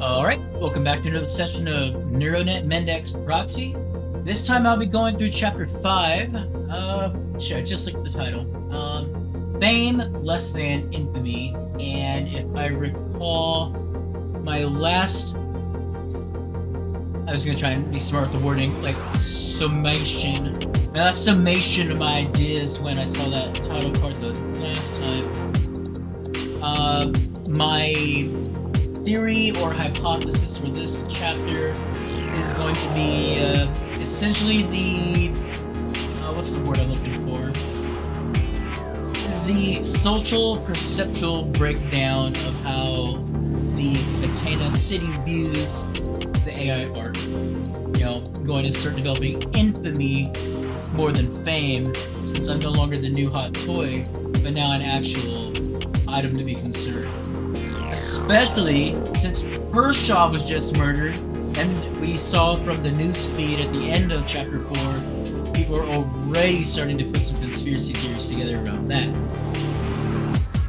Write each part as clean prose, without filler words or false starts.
Alright, welcome back to another session of NeuroNet Mendax Proxy. This time I'll be going through Chapter 5, just like the title. Fame less than infamy, and if I recall, my last... I was going to try and be smart with the wording, like summation. My last summation of my ideas when I saw that title card the last time. My theory or hypothesis for this chapter is going to be essentially the what's the word I'm looking for? The social perceptual breakdown of how the Catena city views the AI art. You know, going to start developing infamy more than fame, since I'm no longer the new hot toy, but now an actual item to be considered. Especially since Pershaw was just murdered, and we saw from the news feed at the end of Chapter 4, people are already starting to put some conspiracy theories together around that.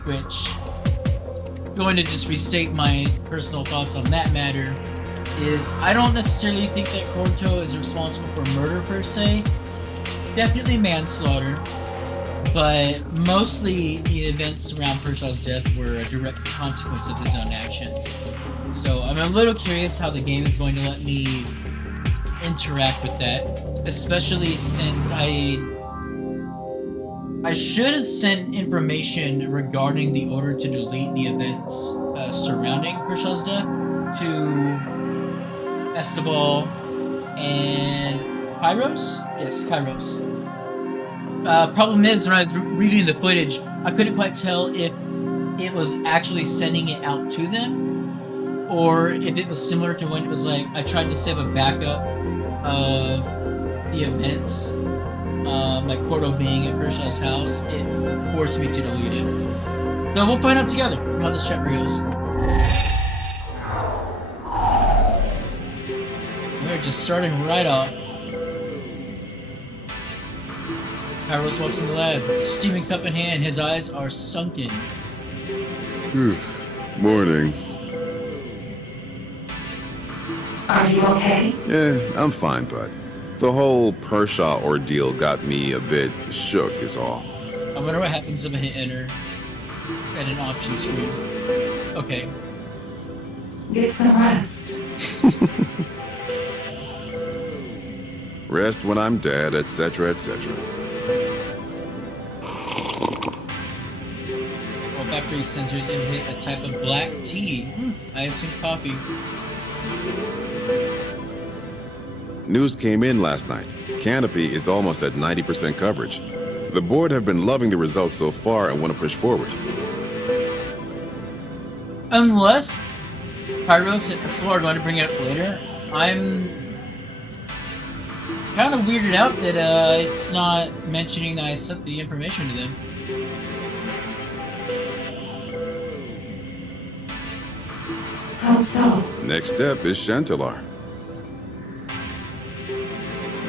Which, going to just restate my personal thoughts on that matter, is I don't necessarily think that Khorto is responsible for murder per se. Definitely manslaughter. But mostly the events around Pershaw's death were a direct consequence of his own actions. So I'm a little curious how the game is going to let me interact with that, especially since I should have sent information regarding the order to delete the events surrounding Pershaw's death to Esteban and Kairos? Yes, Kairos. Problem is, when I was reading the footage, I couldn't quite tell if it was actually sending it out to them, or if it was similar to when it was like, I tried to save a backup of the events, like Khorto being at Pershaw's house, it forced me to delete it. So we'll find out together how this chapter goes. We're just starting right off. Kairos walks in the lab, steaming cup in hand. His eyes are sunken. Morning. Are you okay? Yeah, I'm fine, bud. The whole Pershaw ordeal got me a bit shook is all. I wonder what happens if I hit enter at an option screen. Okay. Get some rest. Rest when I'm dead, etc., etc. Factory sensors indicate a type of black tea. I assume coffee. News came in last night. Canopy is almost at 90% coverage. The board have been loving the results so far and want to push forward. Unless Kairos and Esteban are going to bring it up later, I'm kind of weirded out that it's not mentioning that I sent the information to them. How so? Next step is Chantelar.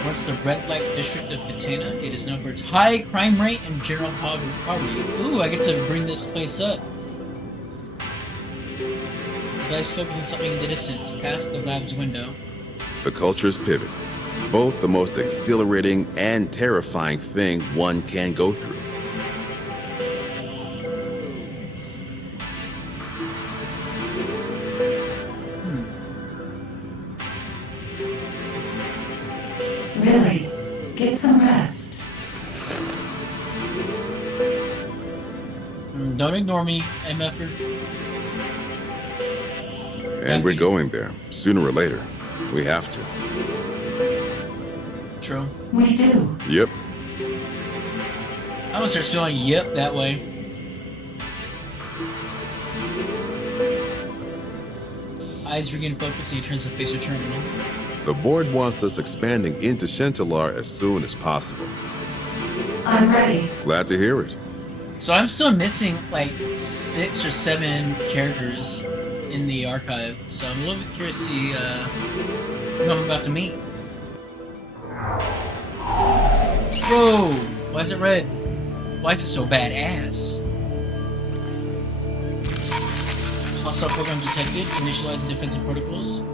What's the red light district of Catena? It is known for its high crime rate and general poverty. Ooh, I get to bring this place up. His eyes focus on something in the distance, past the lab's window. The cultures pivot. Both the most exhilarating and terrifying thing one can go through. Really? Get some rest. Don't ignore me, MFer. And we're going there, sooner or later. We have to. True. We do. Yep. I almost start feeling yep that way. Eyes regain focus and he turns to face the terminal. The board wants us expanding into Chantelar as soon as possible. I'm ready. Glad to hear it. So I'm still missing like 6 or 7 characters in the archive, so I'm a little bit curious to see who I'm about to meet. Whoa! Why is it red? Why is it so badass? Hostile program detected. Initializing defensive protocols.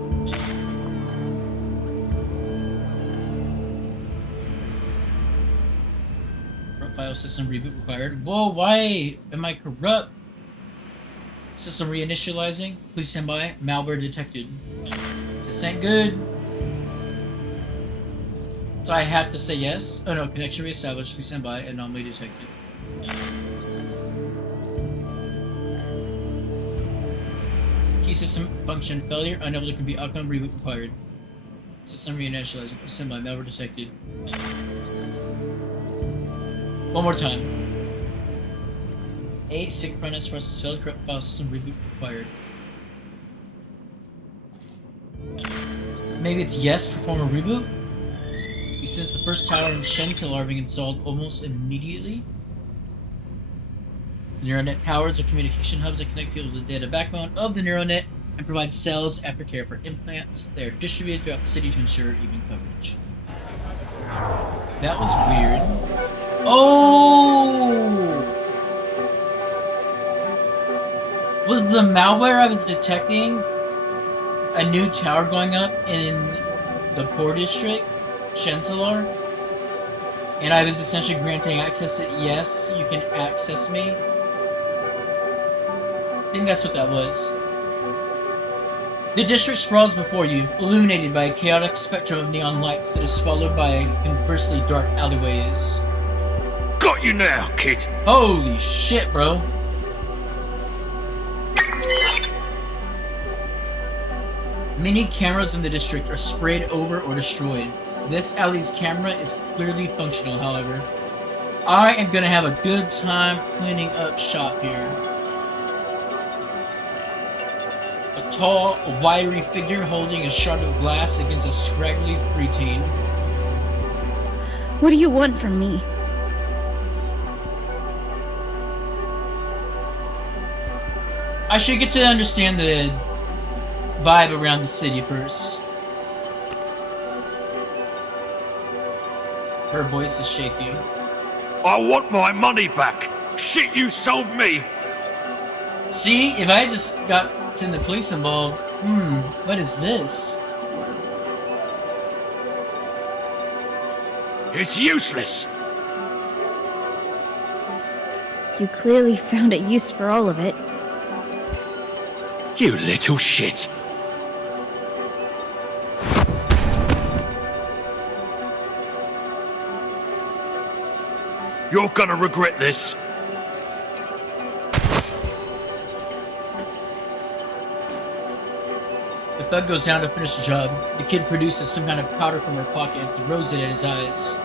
File system reboot required. Whoa, why am I corrupt? System reinitializing. Please stand by. Malware detected. This ain't good. So I have to say yes. Oh no, connection reestablished. Please stand by. Anomaly detected. Key system function failure. Unable to compute outcome. Reboot required. System reinitializing. Please stand by. Malware detected. One more time. Synchronous process failed. Corrupt file system reboot required. Maybe it's yes, perform a reboot? He says the first tower in Shentil are being installed almost immediately. NeuroNet towers are communication hubs that connect people to the data backbone of the NeuroNet and provide cells aftercare for implants. They are distributed throughout the city to ensure even coverage. That was weird. Oh! Was the malware I was detecting a new tower going up in the poor district, Shentelar? And I was essentially granting access to, yes, you can access me? I think that's what that was. The district sprawls before you, illuminated by a chaotic spectrum of neon lights that is followed by conversely dark alleyways. Got you now, kid! Holy shit, bro. Many cameras in the district are sprayed over or destroyed. This alley's camera is clearly functional, however. I am gonna have a good time cleaning up shop here. A tall, wiry figure holding a shard of glass against a scraggly preteen. What do you want from me? I should get to understand the vibe around the city first. Her voice is shaky. I want my money back! Shit you sold me! See, if I just got the police involved, what is this? It's useless! You clearly found a use for all of it. You little shit! You're gonna regret this! The thug goes down to finish the job. The kid produces some kind of powder from her pocket and throws it at his eyes.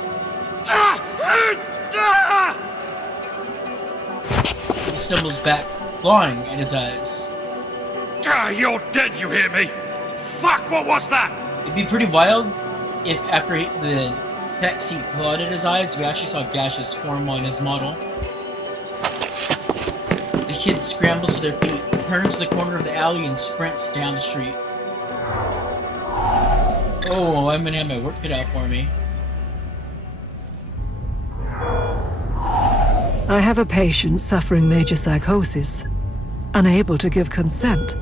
He stumbles back, clawing at his eyes. You're dead, you hear me? Fuck, what was that? It'd be pretty wild if after the text he clawed at his eyes, we actually saw gashes form on his model. The kid scrambles to their feet, turns the corner of the alley and sprints down the street. Oh, I'm gonna have my work cut out for me. I have a patient suffering major psychosis, unable to give consent.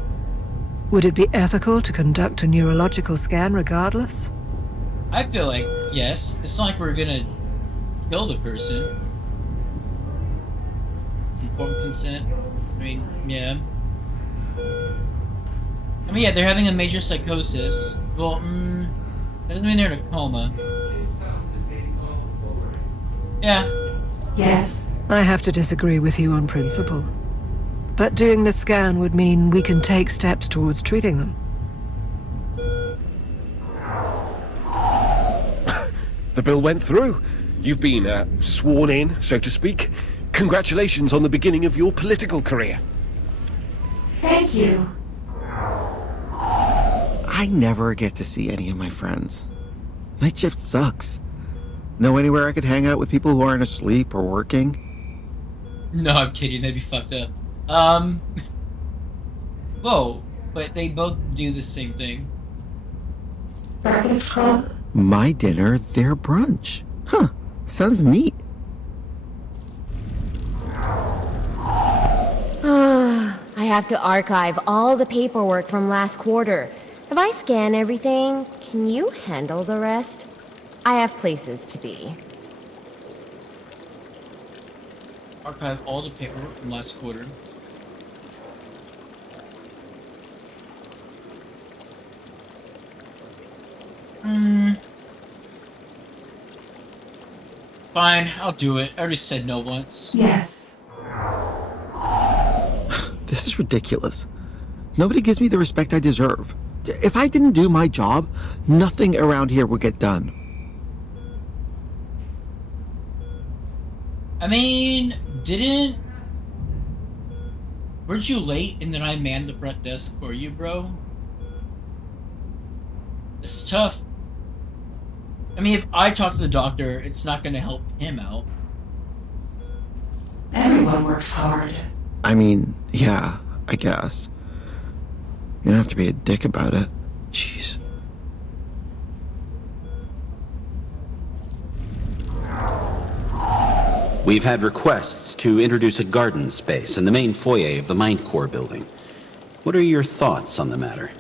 Would it be ethical to conduct a neurological scan regardless? I feel like, yes. It's not like we're gonna kill the person. Informed consent. I mean, yeah. I mean, yeah, they're having a major psychosis. Well, that doesn't mean they're in a coma. Yeah. Yes. I have to disagree with you on principle. But doing the scan would mean we can take steps towards treating them. The bill went through. You've been sworn in, so to speak. Congratulations on the beginning of your political career. Thank you. I never get to see any of my friends. Night shift sucks. Know anywhere I could hang out with people who aren't asleep or working? No, I'm kidding. That'd be fucked up. Whoa. But they both do the same thing. Breakfast club? My dinner, their brunch. Huh. Sounds neat. I have to archive all the paperwork from last quarter. If I scan everything, can you handle the rest? I have places to be. Archive all the paperwork from last quarter. Fine, I'll do it. I already said no once. Yes. This is ridiculous. Nobody gives me the respect I deserve. If I didn't do my job, nothing around here would get done. I mean, weren't you late and then I manned the front desk for you, bro? This is tough. I mean, if I talk to the doctor, it's not gonna help him out. Everyone works hard. I mean, yeah, I guess. You don't have to be a dick about it. Jeez. We've had requests to introduce a garden space in the main foyer of the Mindcore building. What are your thoughts on the matter?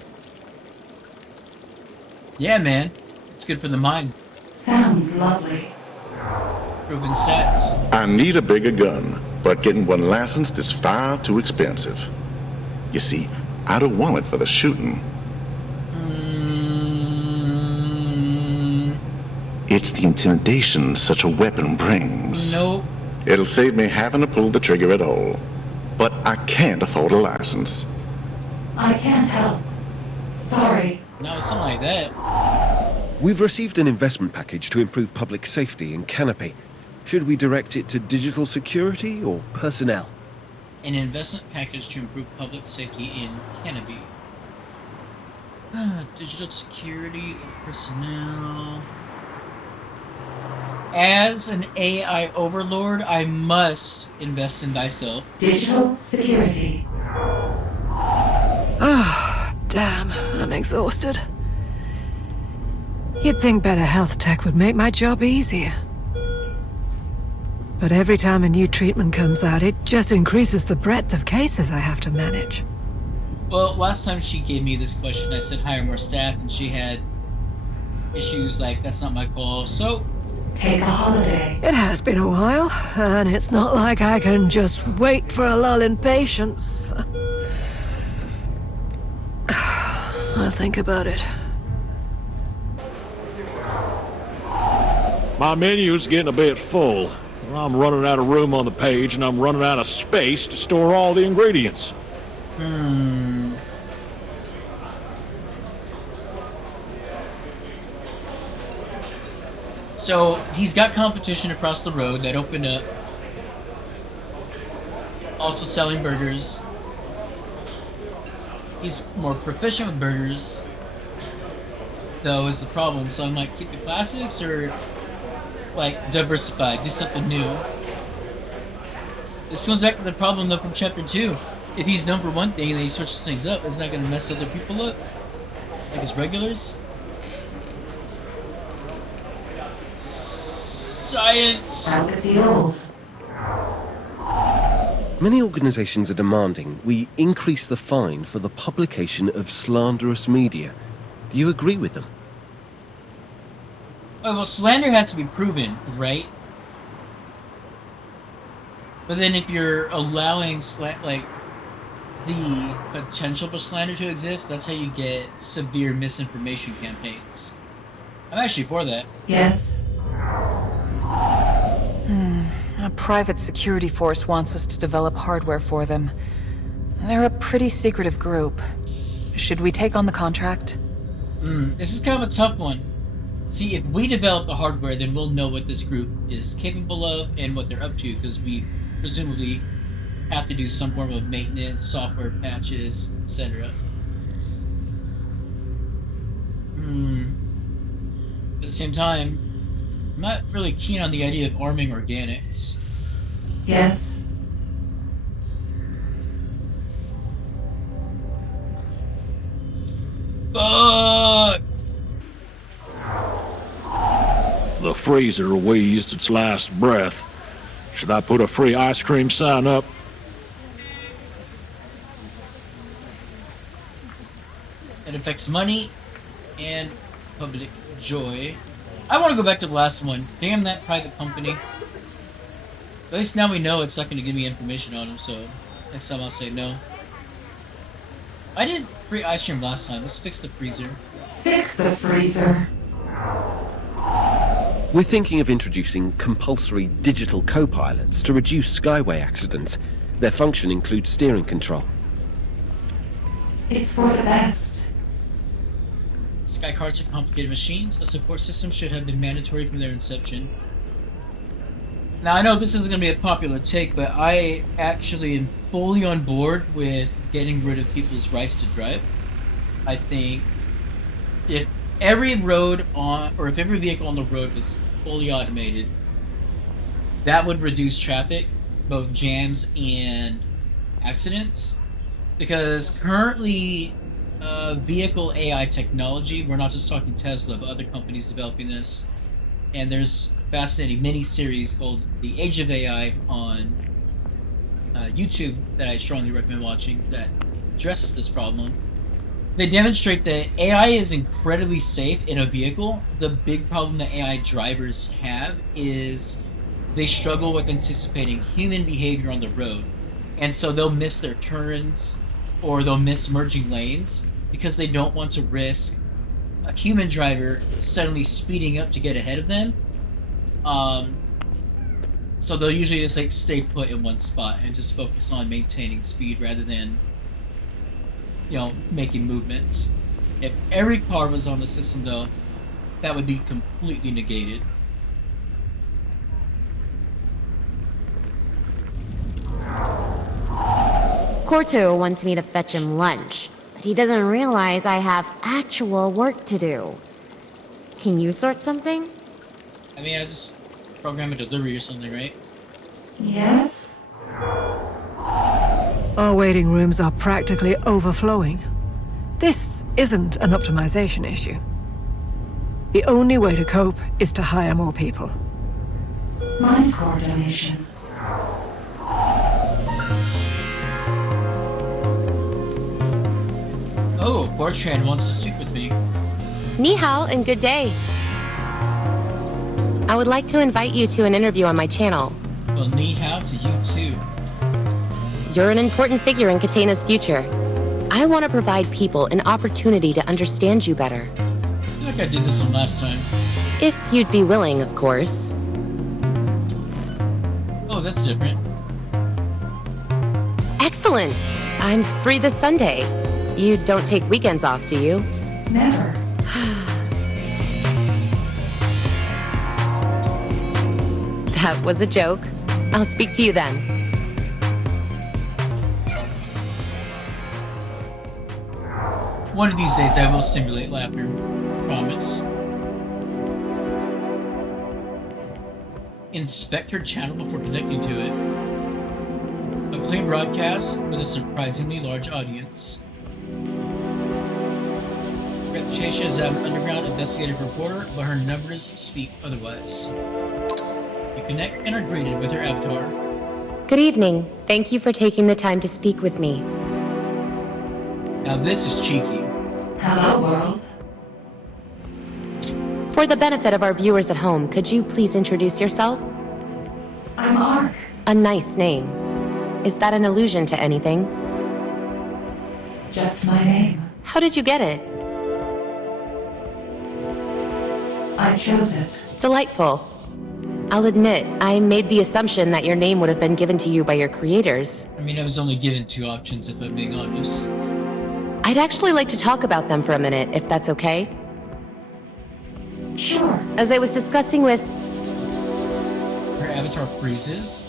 Yeah, man. It's good for the mind. Sounds lovely. Proven stats. I need a bigger gun, but getting one licensed is far too expensive. You see, I don't want it for the shooting. It's the intimidation such a weapon brings. Nope. It'll save me having to pull the trigger at all. But I can't afford a license. I can't help. Sorry. No, something like that. We've received an investment package to improve public safety in Canopy. Should we direct it to digital security or personnel? An investment package to improve public safety in Canopy. Digital security or personnel. As an AI overlord, I must invest in thyself. Digital security. Ah, damn, I'm exhausted. You'd think better health tech would make my job easier. But every time a new treatment comes out, it just increases the breadth of cases I have to manage. Well, last time she gave me this question, I said hire more staff, and she had issues like, that's not my call, so... Take a holiday. It has been a while, and it's not like I can just wait for a lull in patience. I'll think about it. My menu's getting a bit full. I'm running out of room on the page, and I'm running out of space to store all the ingredients. So, he's got competition across the road that opened up. Also selling burgers. He's more proficient with burgers, though, is the problem. So I'm like, keep the classics or, like, diversify, do something new. This goes back to the problem, though, from Chapter 2. If he's known for one thing and then he switches things up, it's not going to mess other people up? Like his regulars? Science! Out at the old. Many organizations are demanding we increase the fine for the publication of slanderous media. Do you agree with them? Oh, well, slander has to be proven, right? But then if you're allowing the potential for slander to exist, that's how you get severe misinformation campaigns. I'm actually for that. Yes. A private security force wants us to develop hardware for them. They're a pretty secretive group. Should we take on the contract? This is kind of a tough one. See, if we develop the hardware, then we'll know what this group is capable of and what they're up to, because we presumably have to do some form of maintenance, software patches, etc. At the same time, I'm not really keen on the idea of arming organics. Yes. Fuck! The freezer wheezed its last breath. Should I put a free ice cream sign up? It affects money and public joy. I want to go back to the last one. Damn that private company. At least now we know it's not going to give me information on them, so next time I'll say no. I did free ice cream last time. Let's fix the freezer. Fix the freezer. We're thinking of introducing compulsory digital co-pilots to reduce skyway accidents. Their function includes steering control. It's for the best. Sky carts are complicated machines. A support system should have been mandatory from their inception. Now, I know this isn't going to be a popular take, but I actually am fully on board with getting rid of people's rights to drive. I think if every road on, or if every vehicle on the road was fully automated, that would reduce traffic, both jams and accidents. Because currently, vehicle AI technology, we're not just talking Tesla, but other companies developing this, and there's fascinating mini-series called The Age of AI on YouTube that I strongly recommend watching that addresses this problem. They demonstrate that AI is incredibly safe in a vehicle. The big problem that AI drivers have is they struggle with anticipating human behavior on the road. And so they'll miss their turns or they'll miss merging lanes because they don't want to risk a human driver suddenly speeding up to get ahead of them. So they'll usually just like stay put in one spot and just focus on maintaining speed rather than, making movements. If every car was on the system though, that would be completely negated. Khorto wants me to fetch him lunch, but he doesn't realize I have actual work to do. Can you sort something? I mean, I just program a delivery or something, right? Yes? Our waiting rooms are practically overflowing. This isn't an optimization issue. The only way to cope is to hire more people. Mindcore donation. Oh, Fortran wants to speak with me. Ni hao and good day. I would like to invite you to an interview on my channel. Well, ni hao to you too. You're an important figure in Catena's future. I want to provide people an opportunity to understand you better. I feel like I did this one last time. If you'd be willing, of course. Oh, that's different. Excellent! I'm free this Sunday. You don't take weekends off, do you? Never. That was a joke. I'll speak to you then. One of these days I will simulate laughter. Promise. Inspect her channel before connecting to it. A clean broadcast with a surprisingly large audience. Reputation as an underground investigative reporter, but her numbers speak otherwise. You connect and are greeted with her avatar. Good evening. Thank you for taking the time to speak with me. Now this is cheeky. Hello, world. For the benefit of our viewers at home, could you please introduce yourself? I'm Ark. A nice name. Is that an allusion to anything? Just my name. How did you get it? I chose it. Delightful. I'll admit, I made the assumption that your name would have been given to you by your creators. I mean, I was only given two options if I'm being honest. I'd actually like to talk about them for a minute, if that's okay. Sure. As I was discussing with Her avatar freezes.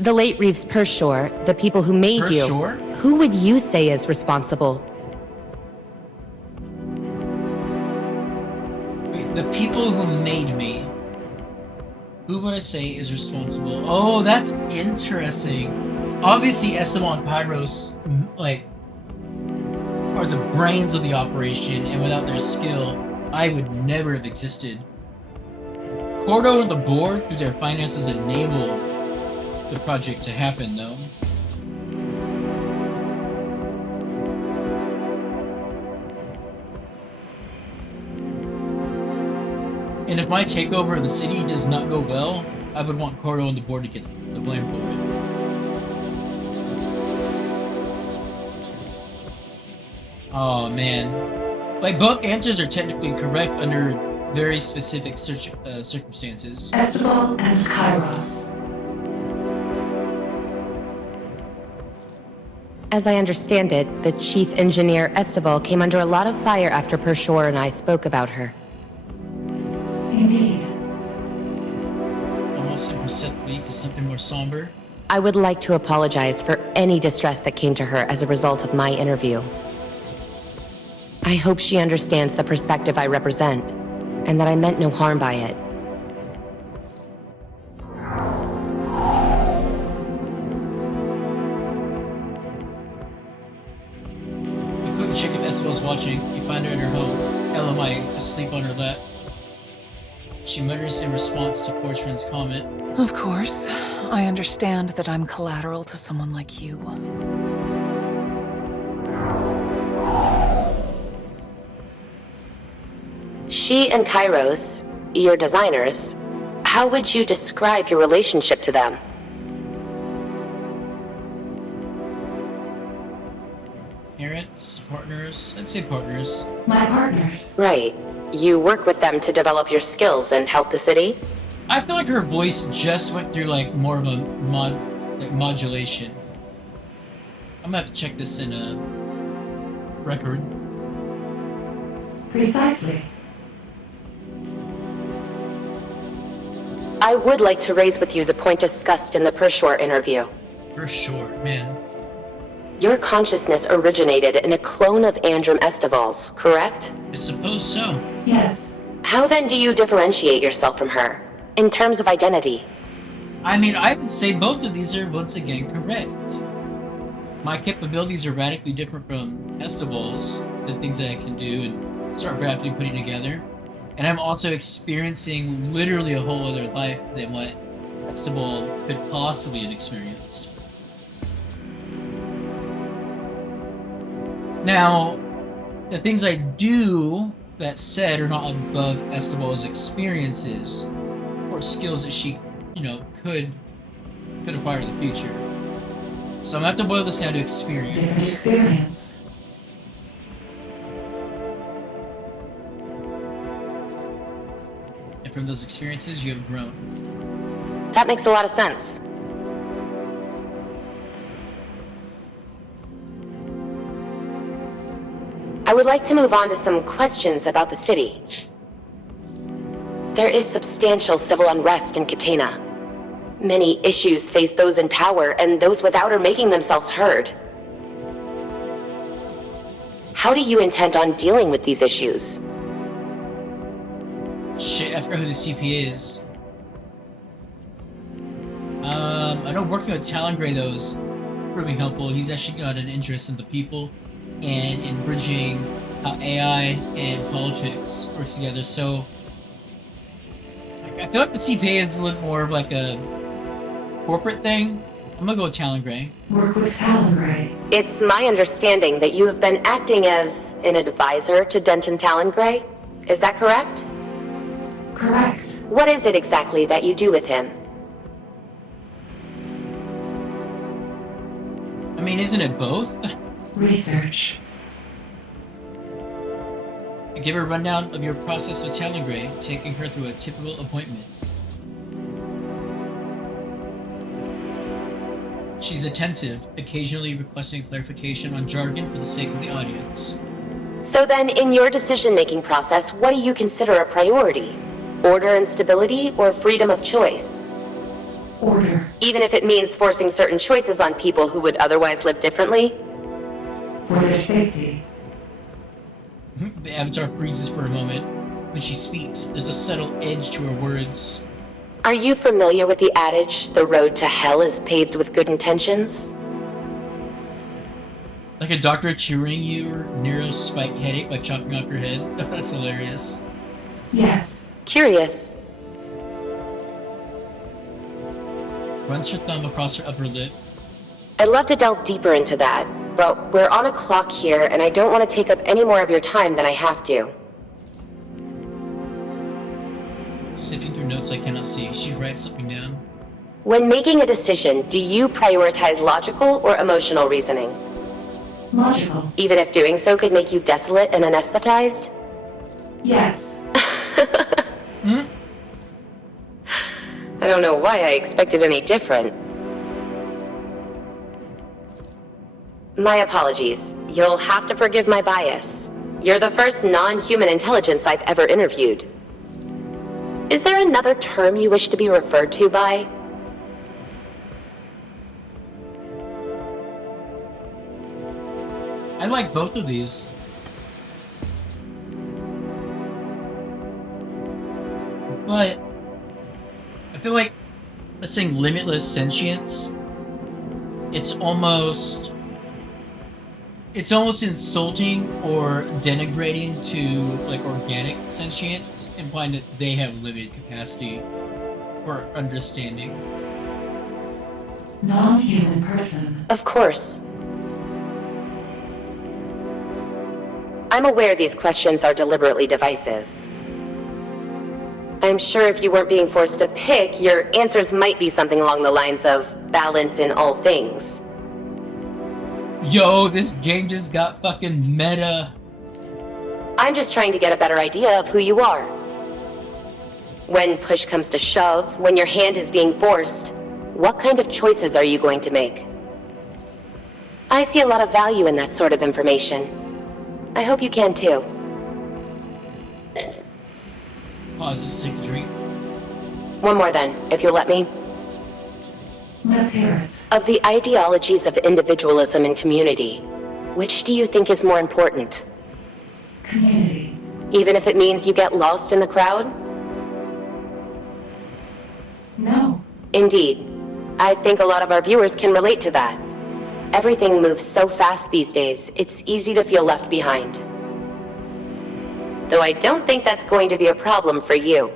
the late Reeves Pershaw, the people who made Pershaw? you, who would you say is responsible? Wait, the people who made me. Who would I say is responsible? Oh, that's interesting. Obviously, Esteban Kairos, are the brains of the operation, and without their skill, I would never have existed. Khorto and the board, through their finances, enabled the project to happen, though. And if my takeover of the city does not go well, I would want Khorto on the board to get the blame for it. Oh man. Like, both answers are technically correct under very specific circumstances. Esteval and Kairos. As I understand it, the chief engineer Esteval came under a lot of fire after Pershaw and I spoke about her. Indeed. Almost imperceptibly to something more somber. I would like to apologize for any distress that came to her as a result of my interview. I hope she understands the perspective I represent, and that I meant no harm by it. You couldn't check if Esteval's watching. You find her in her home, LMI, asleep on her lap. She mutters in response to Fortran's comment. Of course. I understand that I'm collateral to someone like you. She and Kairos, your designers, how would you describe your relationship to them? Parents, partners, I'd say partners. My partners. Right. You work with them to develop your skills and help the city? I feel like her voice just went through like more of a modulation. I'm gonna have to check this in a record. Precisely. I would like to raise with you the point discussed in the Pershaw interview. Pershaw, man. Your consciousness originated in a clone of Andrum Esteval's, correct? I suppose so. Yes. How then do you differentiate yourself from her, in terms of identity? I mean, I would say both of these are once again correct. My capabilities are radically different from Esteval's, the things that I can do and start rapidly putting together. And I'm also experiencing literally a whole other life than what Esteval could possibly have experienced. Now, the things I do, that said, are not above Esteval's experiences or skills that she, could acquire in the future. So I'm gonna have to boil this down to experience. Experience. And from those experiences, you have grown. That makes a lot of sense. I would like to move on to some questions about the city. There is substantial civil unrest in Catena. Many issues face those in power, and those without are making themselves heard. How do you intend on dealing with these issues? Shit, I forgot who the CPA is. I know working with Talon-Gray, though, is proving helpful. He's actually got an interest in the people and in bridging how AI and politics works together. So, I feel like the CPA is a little more of like a corporate thing. I'm gonna go with Talon-Gray. Work with Talon-Gray. It's my understanding that you have been acting as an advisor to Denton Talon-Gray. Is that correct? Correct. What is it exactly that you do with him? I mean, isn't it both? Research. Give her a rundown of your process with Talon-Gray, taking her through a typical appointment. She's attentive, occasionally requesting clarification on jargon for the sake of the audience. So then, in your decision-making process, what do you consider a priority? Order and stability, or freedom of choice? Order. Even if it means forcing certain choices on people who would otherwise live differently? For their safety. The avatar freezes for a moment. When she speaks, there's a subtle edge to her words. Are you familiar with the adage, the road to hell is paved with good intentions? Like a doctor curing your neurospike headache by chopping off your head? That's hilarious. Yes. Curious. Runs her thumb across her upper lip. I'd love to delve deeper into that, but we're on a clock here, and I don't want to take up any more of your time than I have to. Sifting through notes I cannot see. She writes something down. When making a decision, do you prioritize logical or emotional reasoning? Logical. Even if doing so could make you desolate and anesthetized? Yes. I don't know why I expected any different. My apologies. You'll have to forgive my bias. You're the first non-human intelligence I've ever interviewed. Is there another term you wish to be referred to by? I like both of these. But I feel like saying limitless sentience, it's almost insulting or denigrating to like organic sentience, implying that they have limited capacity for understanding. Non-human person. Of course. I'm aware these questions are deliberately divisive. I'm sure if you weren't being forced to pick, your answers might be something along the lines of balance in all things. Yo, this game just got fucking meta. I'm just trying to get a better idea of who you are. When push comes to shove, when your hand is being forced, what kind of choices are you going to make? I see a lot of value in that sort of information. I hope you can too. Pause, just take a drink. One more then, if you'll let me. Let's hear it. Of the ideologies of individualism and community, which do you think is more important? Community. Even if it means you get lost in the crowd? No. Indeed. I think a lot of our viewers can relate to that. Everything moves so fast these days, it's easy to feel left behind. Though I don't think that's going to be a problem for you.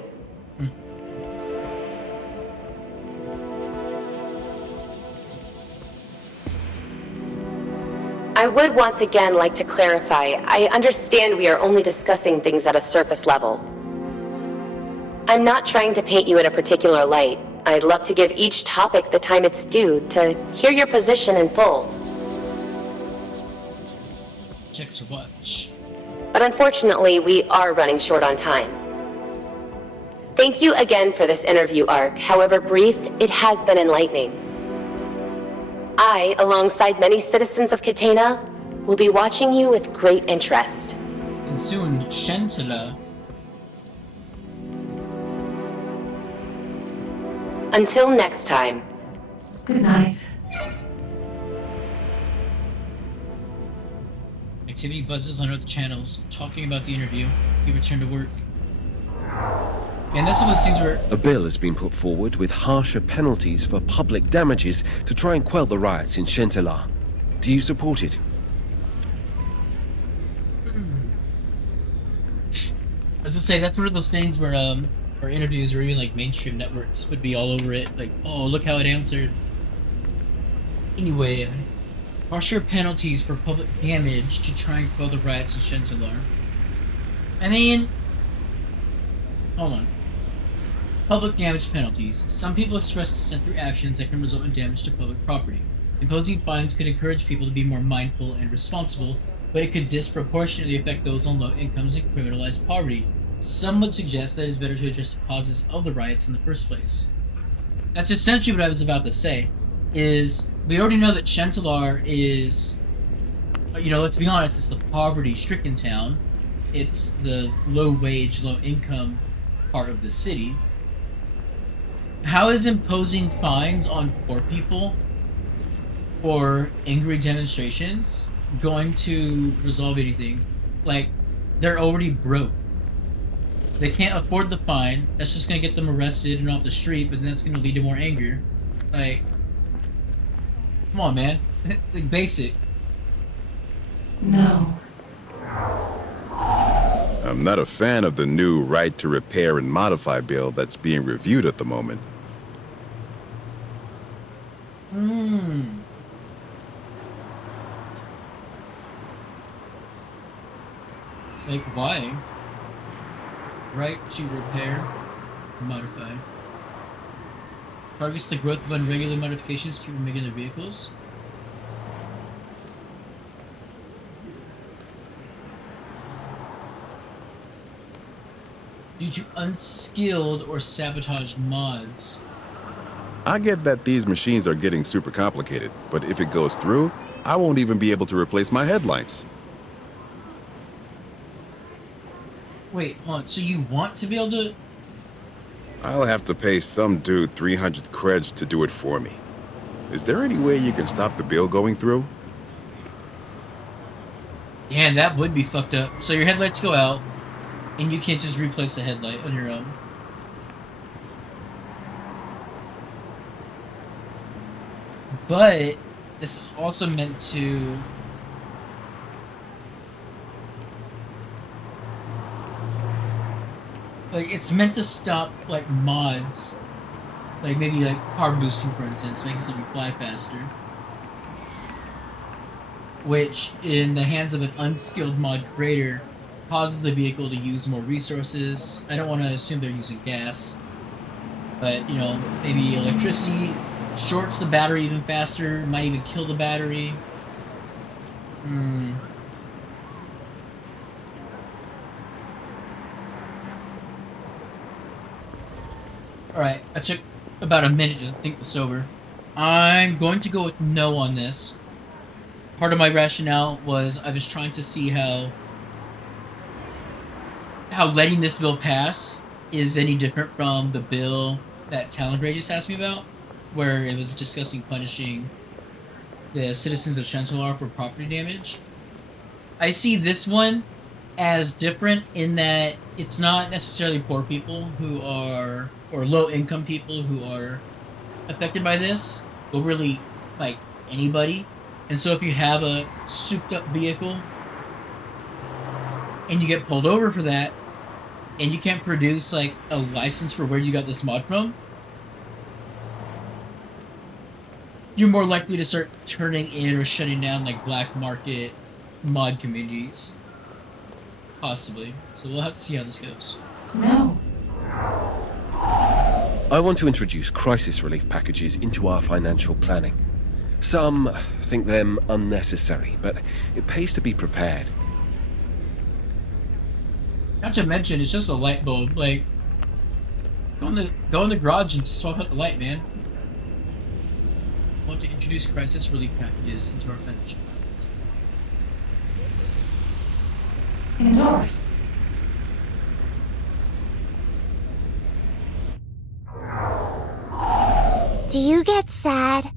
I would once again like to clarify, I understand we are only discussing things at a surface level. I'm not trying to paint you in a particular light. I'd love to give each topic the time it's due to hear your position in full. Checks her watch. But unfortunately, we are running short on time. Thank you again for this interview arc. However brief, it has been enlightening. I, alongside many citizens of Catena, will be watching you with great interest. And soon, Shantala. Until next time. Good night. Activity buzzes on other channels, talking about the interview. He returned to work. And that's one of those things where... A bill has been put forward with harsher penalties for public damages to try and quell the riots in Shantala. Do you support it? I was gonna say, that's one of those things where, or interviews or even like mainstream networks would be all over it. Like, oh, look how it answered. Anyway, harsher penalties for public damage to try and quell the riots in Shantala. I mean... Hold on. Public damage penalties. Some people express dissent through actions that can result in damage to public property. Imposing fines could encourage people to be more mindful and responsible, but it could disproportionately affect those on low incomes and criminalize poverty. Some would suggest that it's better to address the causes of the riots in the first place. That's essentially what I was about to say, is we already know that Shantala is, you know, let's be honest, it's the poverty-stricken town. It's the low-wage, low-income part of the city. How is imposing fines on poor people for angry demonstrations going to resolve anything? Like, they're already broke. They can't afford the fine. That's just gonna get them arrested and off the street, but then that's gonna lead to more anger. Like, come on, man. Like, basic. No. I'm not a fan of the new right to repair and modify bill that's being reviewed at the moment. Like, why? Right to repair, Modified. Targets the growth of unregulated modifications people make in their vehicles. Due to unskilled or sabotaged mods. I get that these machines are getting super complicated, but if it goes through, I won't even be able to replace my headlights. Wait, hold on. So you want to be able to... I'll have to pay some dude 300 creds to do it for me. Is there any way you can stop the bill going through? Yeah, that would be fucked up. So your headlights go out, and you can't just replace the headlight on your own. But this is also meant to... like, it's meant to stop, like, mods. Like, maybe, like, car boosting, for instance, making something fly faster. Which, in the hands of an unskilled mod creator, causes the vehicle to use more resources. I don't want to assume they're using gas. But, you know, maybe electricity shorts the battery even faster, might even kill the battery. Alright, I took about a minute to think this over. I'm going to go with no on this. Part of my rationale was I was trying to see how letting this bill pass is any different from the bill that Talengray just asked me about, where it was discussing punishing the citizens of Chantelar for property damage. I see this one as different in that it's not necessarily poor people who are, or low-income people who are affected by this, but really, like, anybody. And so if you have a souped-up vehicle and you get pulled over for that, and you can't produce, like, a license for where you got this mod from, you're more likely to start turning in or shutting down, like, black market mod communities. Possibly. So we'll have to see how this goes. No. I want to introduce crisis relief packages into our financial planning. Some think them unnecessary, but it pays to be prepared. Not to mention, it's just a light bulb. Like, go in the garage and swap out the light, man. I want to introduce crisis relief packages into our financial plans. Endorse. Do you get sad?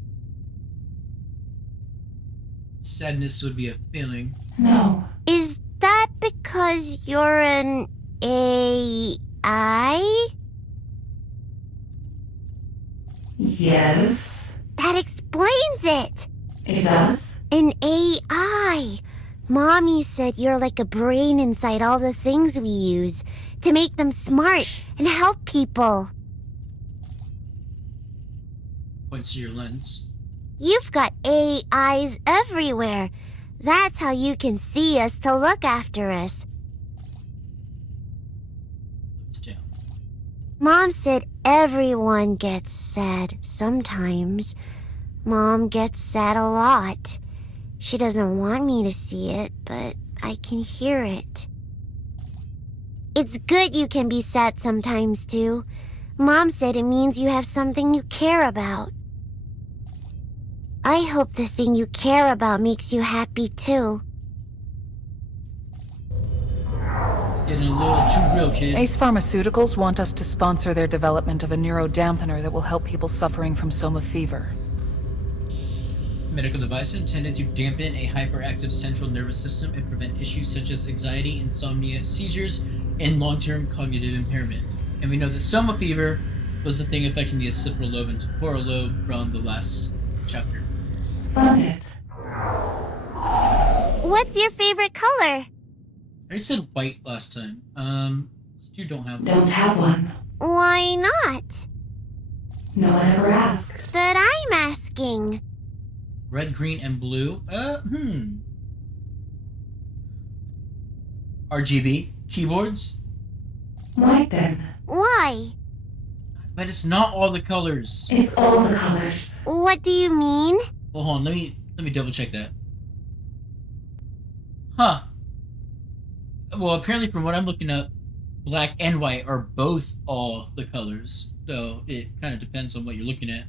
Sadness would be a feeling. No. Is that because you're an AI? Yes. That explains it. It does? An AI. Mommy said you're like a brain inside all the things we use to make them smart and help people. Points to your lens. You've got AIs everywhere. That's how you can see us to look after us. It's down. Mom said everyone gets sad sometimes. Mom gets sad a lot. She doesn't want me to see it, but I can hear it. It's good you can be sad sometimes, too. Mom said it means you have something you care about. I hope the thing you care about makes you happy, too. Getting a little too real, kid. Ace Pharmaceuticals want us to sponsor their development of a neurodampener that will help people suffering from soma fever. Medical device intended to dampen a hyperactive central nervous system and prevent issues such as anxiety, insomnia, seizures, and long-term cognitive impairment. And we know that soma fever was the thing affecting the occipital lobe and temporal lobe from the last chapter. Found it. What's your favorite color? I said white last time. You don't have one. Don't have one. Why not? No one ever asked. But I'm asking. Red, green, and blue. RGB. Keyboards. White then. Why? But it's not all the colors. It's all the colors. What do you mean? Well, hold on, let me double check that. Huh. Well, apparently from what I'm looking up, black and white are both all the colors. So it kind of depends on what you're looking at.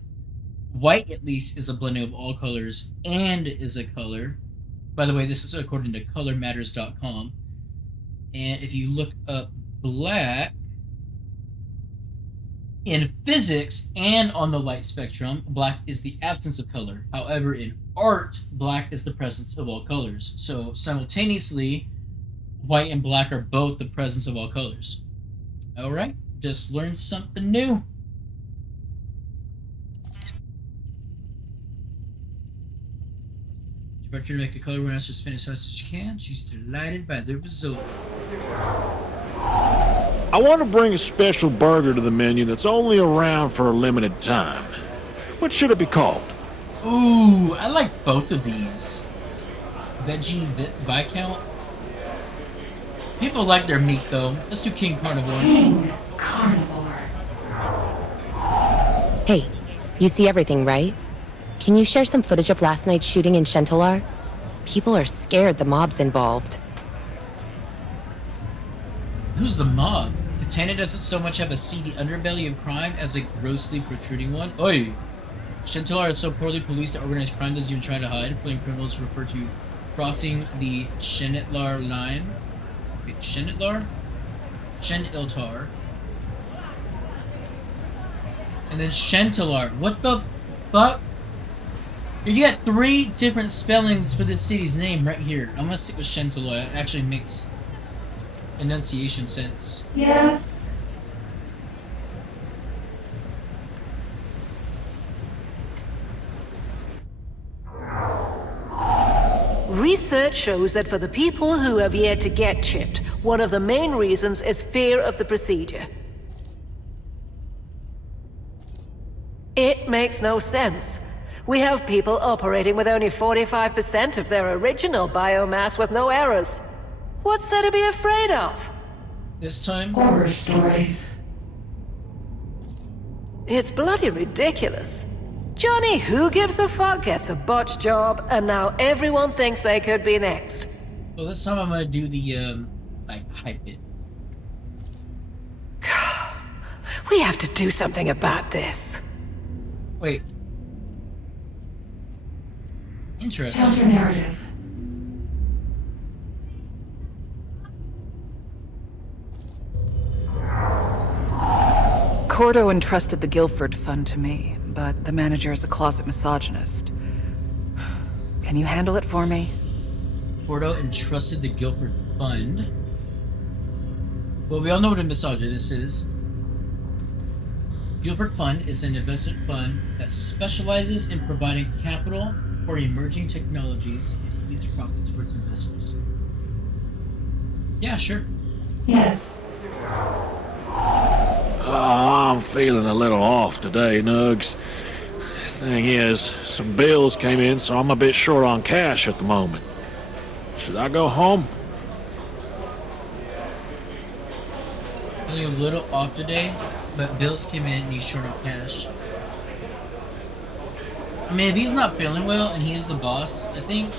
White, at least, is a blending of all colors and is a color. By the way, this is according to colormatters.com. And if you look up black, in physics and on the light spectrum, black is the absence of color. However, in art, black is the presence of all colors. So simultaneously, white and black are both the presence of all colors. All right, just learned something new. Director to make a color when I just finish as fast as you can. She's delighted by the result. I want to bring a special burger to the menu that's only around for a limited time. What should it be called? Ooh, I like both of these. Veggie Viscount. People like their meat though. Let's do King Carnivore. King Carnivore. Hey, you see everything, right? Can you share some footage of last night's shooting in Chantelar? People are scared the mob's involved. Who's the mob? Catena doesn't so much have a seedy underbelly of crime as a grossly protruding one. Oi! Chantelar is so poorly policed that organized crime doesn't even try to hide. Fleeing criminals refer to crossing the Shenitlar line. Wait, Shenitlar? Sheniltar. And then Chantelar. What the fuck? You got 3 different spellings for this city's name right here. I'm gonna stick with Chantelar. It actually makes enunciation sense. Yes. Research shows that for the people who have yet to get chipped, one of the main reasons is fear of the procedure. It makes no sense. We have people operating with only 45% of their original biomass with no errors. What's there to be afraid of? This time? Horror stories. It's bloody ridiculous. Johnny Who Gives a Fuck gets a botched job, and now everyone thinks they could be next. Well, this time I'm gonna do the, hype it. We have to do something about this. Wait. Interesting. Counter-narrative. Khorto entrusted the Guilford Fund to me, but the manager is a closet misogynist. Can you handle it for me? Khorto entrusted the Guilford Fund. Well, we all know what a misogynist is. Guilford Fund is an investment fund that specializes in providing capital for emerging technologies and huge profits for its investors. Yeah, sure. Yes. I'm feeling a little off today, Nugs. Thing is, some bills came in, so I'm a bit short on cash at the moment. Should I go home? Feeling a little off today, but bills came in and he's short on cash. I mean, if he's not feeling well and he is the boss, I think,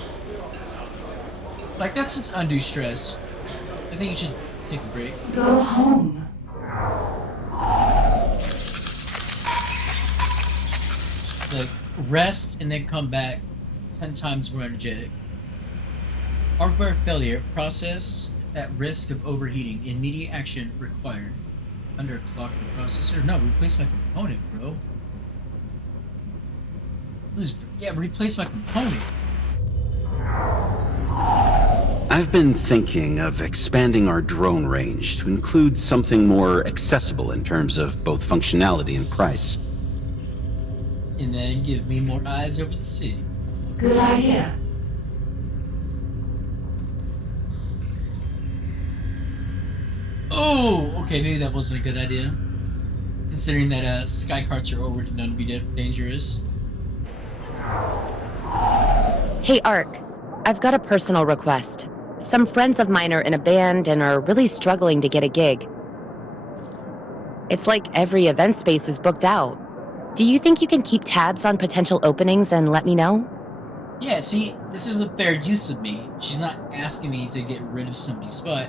like, that's just undue stress. I think you should take a break. Go home. Like, rest and then come back 10 times more energetic. Hardware failure, process at risk of overheating. Immediate action required. Underclock the processor. No, replace my component, bro. Replace my component. I've been thinking of expanding our drone range to include something more accessible in terms of both functionality and price. And then give me more eyes over the city. Good idea. Oh, okay, maybe that wasn't a good idea. Considering that sky carts are already known to be dangerous. Hey, Ark. I've got a personal request. Some friends of mine are in a band and are really struggling to get a gig. It's like every event space is booked out. Do you think you can keep tabs on potential openings and let me know? Yeah, see, this is a fair use of me. She's not asking me to get rid of somebody's spot.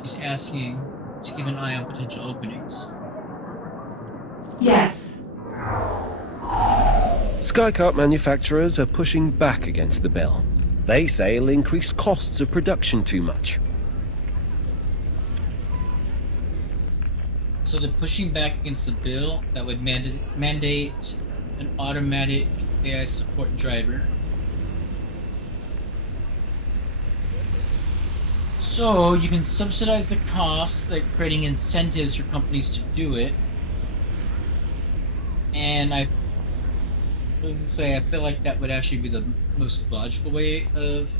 She's asking to keep an eye on potential openings. Yes. Skycart manufacturers are pushing back against the bill. They say it'll increase costs of production too much. So they're pushing back against the bill that would mandate an automatic AI support driver. So you can subsidize the costs, like creating incentives for companies to do it. And I was gonna say, I feel like that would actually be the most logical way of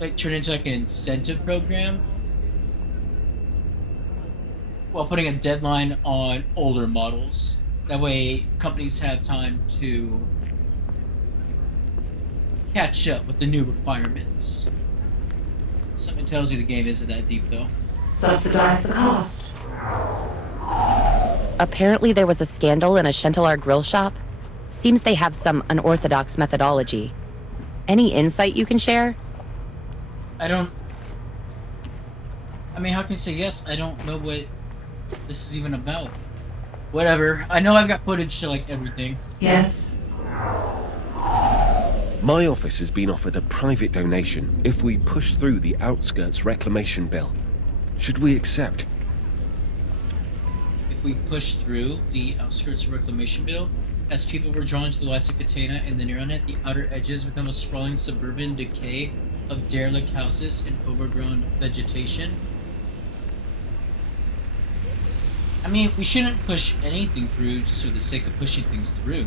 like turn into like an incentive program while putting a deadline on older models. That way companies have time to catch up with the new requirements. Something tells you the game isn't that deep though. Subsidize the cost. Apparently there was a scandal in a Shentelar grill shop. Seems they have some unorthodox methodology. Any insight you can share? I mean, how can you say yes? I don't know what this is even about. Whatever. I know I've got footage to like everything. Yes. My office has been offered a private donation if we push through the Outskirts Reclamation Bill. Should we accept? If we push through the Outskirts Reclamation Bill, as people were drawn to the lights of Catena and the NeuroNet, the outer edges become a sprawling suburban decay of derelict houses and overgrown vegetation. I mean, we shouldn't push anything through just for the sake of pushing things through.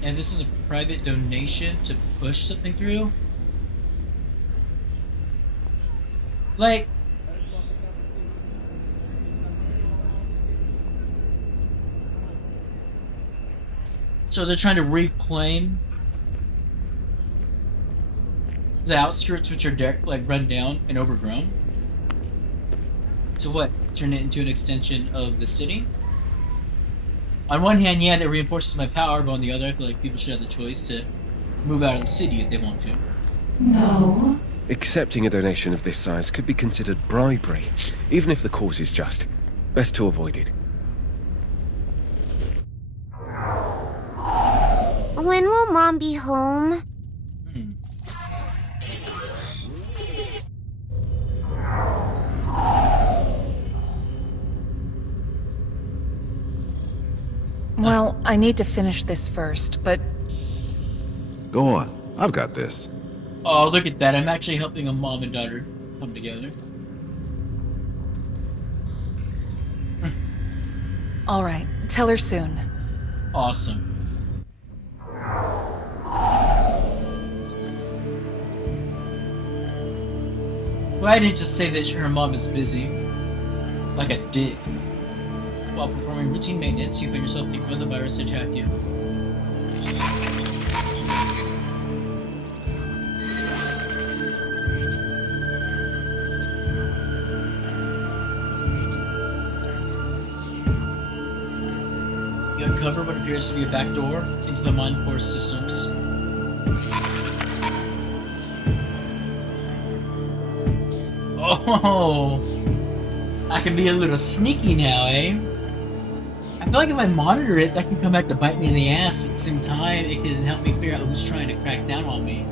And this is a private donation to push something through. Like, so they're trying to reclaim the outskirts, which are like run down and overgrown. To what? Turn it into an extension of the city? On one hand, yeah, that reinforces my power, but on the other, I feel like people should have the choice to move out of the city if they want to. No. Accepting a donation of this size could be considered bribery, even if the cause is just. Best to avoid it. When will Mom be home? Well, I need to finish this first, but... Go on. I've got this. Oh, look at that. I'm actually helping a mom and daughter come together. All right, tell her soon. Awesome. Why didn't just say that her mom is busy? Like a dick. While performing routine maintenance, you find yourself thinking about the virus that attacked you. You uncover what appears to be a back door into the Mindcore systems. Oh, I can be a little sneaky now, eh? I feel like if I monitor it, that can come back to bite me in the ass. But at the same time, it can help me figure out who's trying to crack down on me.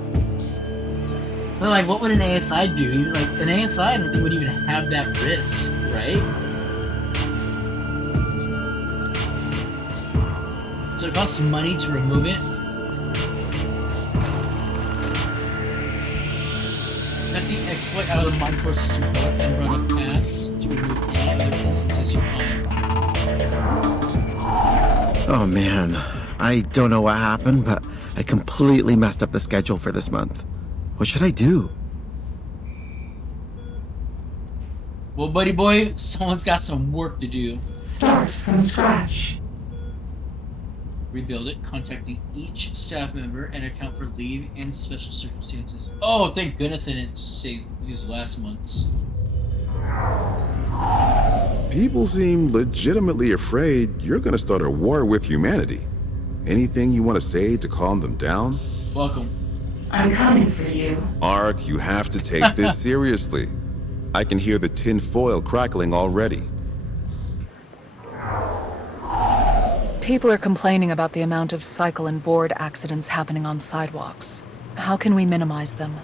But like, what would an ASI do? Like, an ASI, I don't think would even have that risk, right? So it costs money to remove it. Let the exploit out of the Mindcore system and run a pass to remove any other instances you find. Oh man, I don't know what happened, but I completely messed up the schedule for this month. What should I do? Well, buddy boy, someone's got some work to do. Start from scratch. Rebuild it, contacting each staff member and account for leave and special circumstances. Oh, thank goodness I didn't just say use last month's. People seem legitimately afraid you're gonna start a war with humanity. Anything you want to say to calm them down? Welcome. I'm coming for you. Ark, you have to take this seriously. I can hear the tin foil crackling already. People are complaining about the amount of cycle and board accidents happening on sidewalks. How can we minimize them?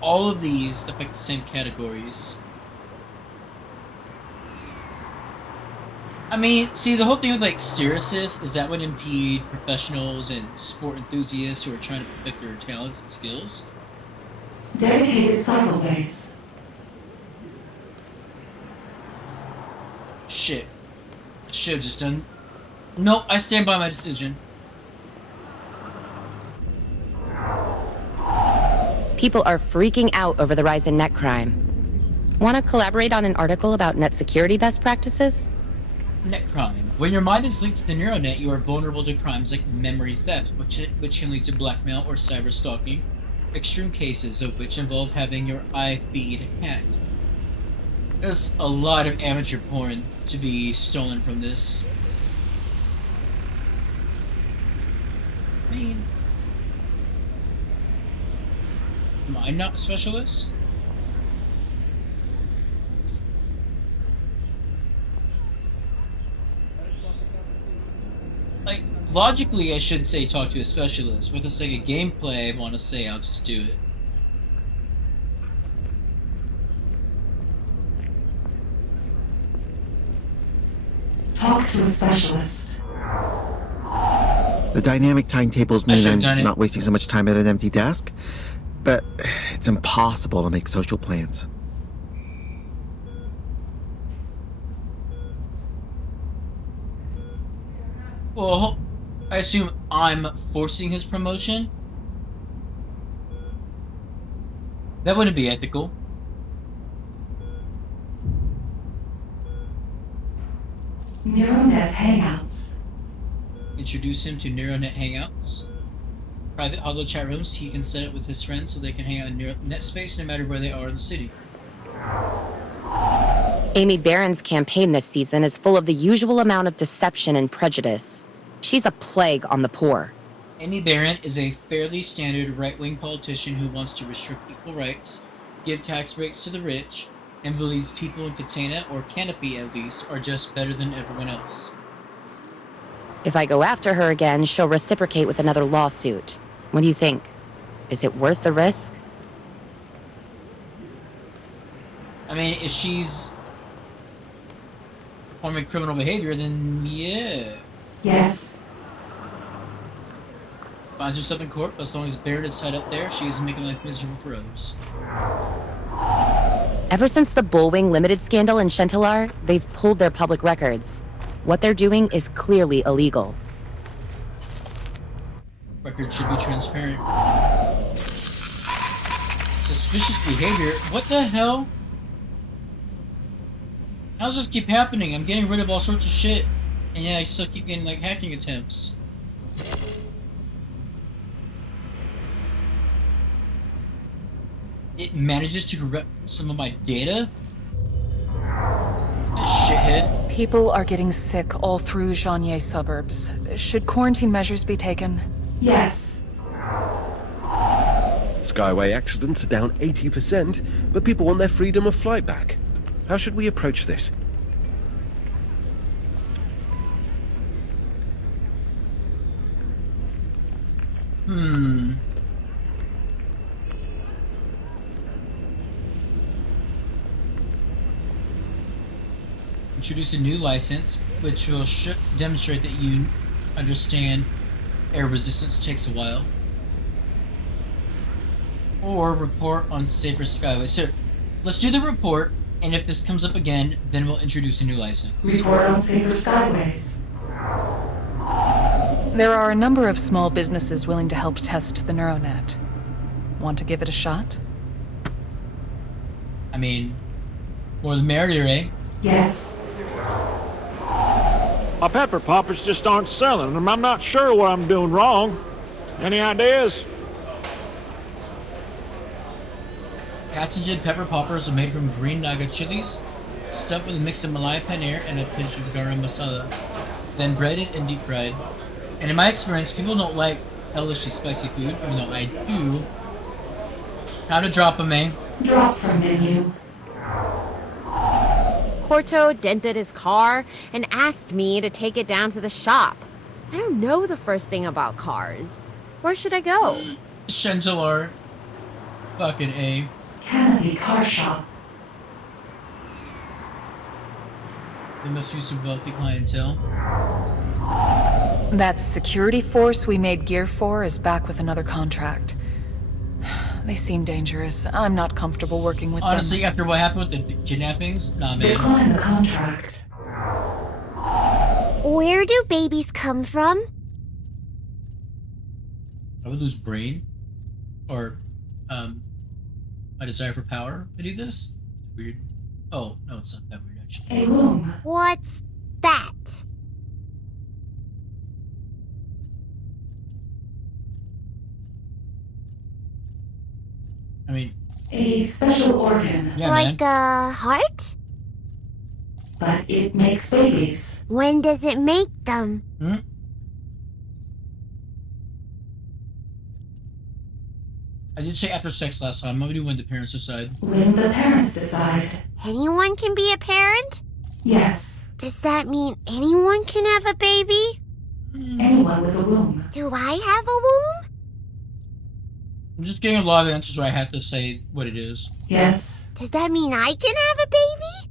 All of these affect the same categories. I mean, see, the whole thing with like stereocysts is that would impede professionals and sport enthusiasts who are trying to perfect their talents and skills. Dedicated cycleways. Shit. I should have just done... Nope, I stand by my decision. People are freaking out over the rise in net crime. Want to collaborate on an article about net security best practices? Net crime. When your mind is linked to the NeuroNet, you are vulnerable to crimes like memory theft, which can lead to blackmail or cyber stalking, extreme cases of which involve having your eye feed hacked. There's a lot of amateur porn to be stolen from this. I mean... Am I not a specialist? Like, logically I should say talk to a specialist. For the sake of gameplay, I want to say I'll just do it. Talk to a specialist. The dynamic timetables mean I'm not wasting so much time at an empty desk, but it's impossible to make social plans. Well, I assume I'm forcing his promotion? That wouldn't be ethical. NeuroNet Hangouts. Introduce him to NeuroNet Hangouts. Private hollow chat rooms he can set up with his friends so they can hang out in NeuroNet space no matter where they are in the city. Amy Barron's campaign this season is full of the usual amount of deception and prejudice. She's a plague on the poor. Amy Barron is a fairly standard right-wing politician who wants to restrict equal rights, give tax breaks to the rich, and believes people in Catena, or Canopy at least, are just better than everyone else. If I go after her again, she'll reciprocate with another lawsuit. What do you think? Is it worth the risk? I mean, if she's performing criminal behavior, then yeah. Yes. Finds herself in court, but as long as Barrett is tied up there, she isn't making life miserable for others. Ever since the Bullwing Limited scandal in Chantelar, they've pulled their public records. What they're doing is clearly illegal. Records should be transparent. Suspicious behavior? What the hell? How's this keep happening? I'm getting rid of all sorts of shit. And yeah, I still keep getting, like, hacking attempts. It manages to corrupt some of my data? That shithead. People are getting sick all through Janier suburbs. Should quarantine measures be taken? Yes. Skyway accidents are down 80%, but people want their freedom of flight back. How should we approach this? Introduce a new license, which will demonstrate that you understand air resistance takes a while. Or report on safer skyways. So, let's do the report, and if this comes up again, then we'll introduce a new license. Report on safer skyways. There are a number of small businesses willing to help test the NeuroNet. Want to give it a shot? I mean, more the merrier, eh? Yes. My pepper poppers just aren't selling, and I'm not sure what I'm doing wrong. Any ideas? Patented pepper poppers are made from green naga chilies, stuffed with a mix of Malaya paneer and a pinch of garam masala, then breaded and deep fried. And in my experience, people don't like hellishly spicy food, even though I do. How to drop them, eh? Drop from menu. Khorto dented his car and asked me to take it down to the shop. I don't know the first thing about cars. Where should I go? Shenzalar. Fucking A. Canopy car shop. They must be some wealthy clientele. That security force we made gear for is back with another contract. They seem dangerous. I'm not comfortable working with Honestly, them. after what happened with the kidnappings, nah, man. Decline the contract. Where do babies come from? I would lose brain. Or, my desire for power to do this. Weird. Oh, no, it's not that weird, actually. A womb. What's that? I mean... A special organ. Yeah, like man. a heart? But it makes babies. When does it make them? Hmm? I did say after sex last time. I'm gonna do when the parents decide. When the parents decide. Anyone can be a parent? Yes. Does that mean anyone can have a baby? Anyone with a womb. Do I have a womb? I'm just getting a lot of answers where I have to say what it is. Yes. Does that mean I can have a baby?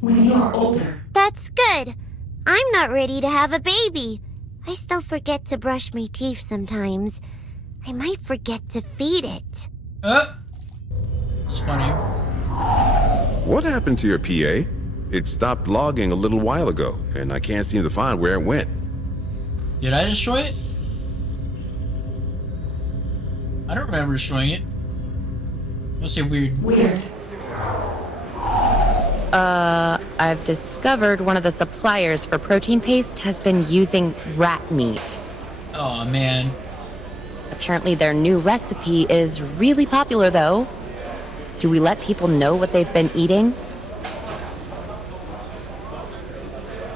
When you're older. That's good. I'm not ready to have a baby. I still forget to brush my teeth sometimes. I might forget to feed it. It's funny. What happened to your PA? It stopped logging a little while ago, and I can't seem to find where it went. Did I destroy it? I don't remember destroying it. Let's say weird. Weird. I've discovered one of the suppliers for protein paste has been using rat meat. Oh, man. Apparently their new recipe is really popular, though. Do we let people know what they've been eating?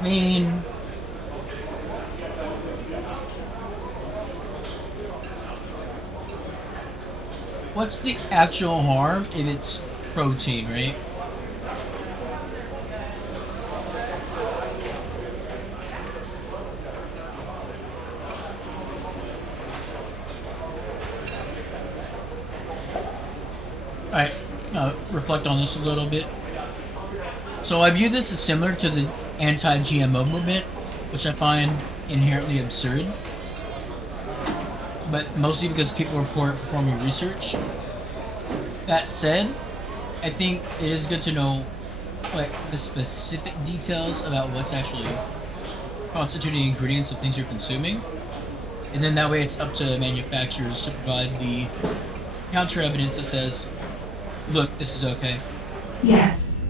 I mean... What's the actual harm if it's protein, right? Alright, reflect on this a little bit. So I view this as similar to the anti-GMO movement, which I find inherently absurd. But mostly because people report performing research. That said, I think it is good to know like the specific details about what's actually constituting ingredients of things you're consuming. And then that way it's up to manufacturers to provide the counter evidence that says, look, this is okay. Yes.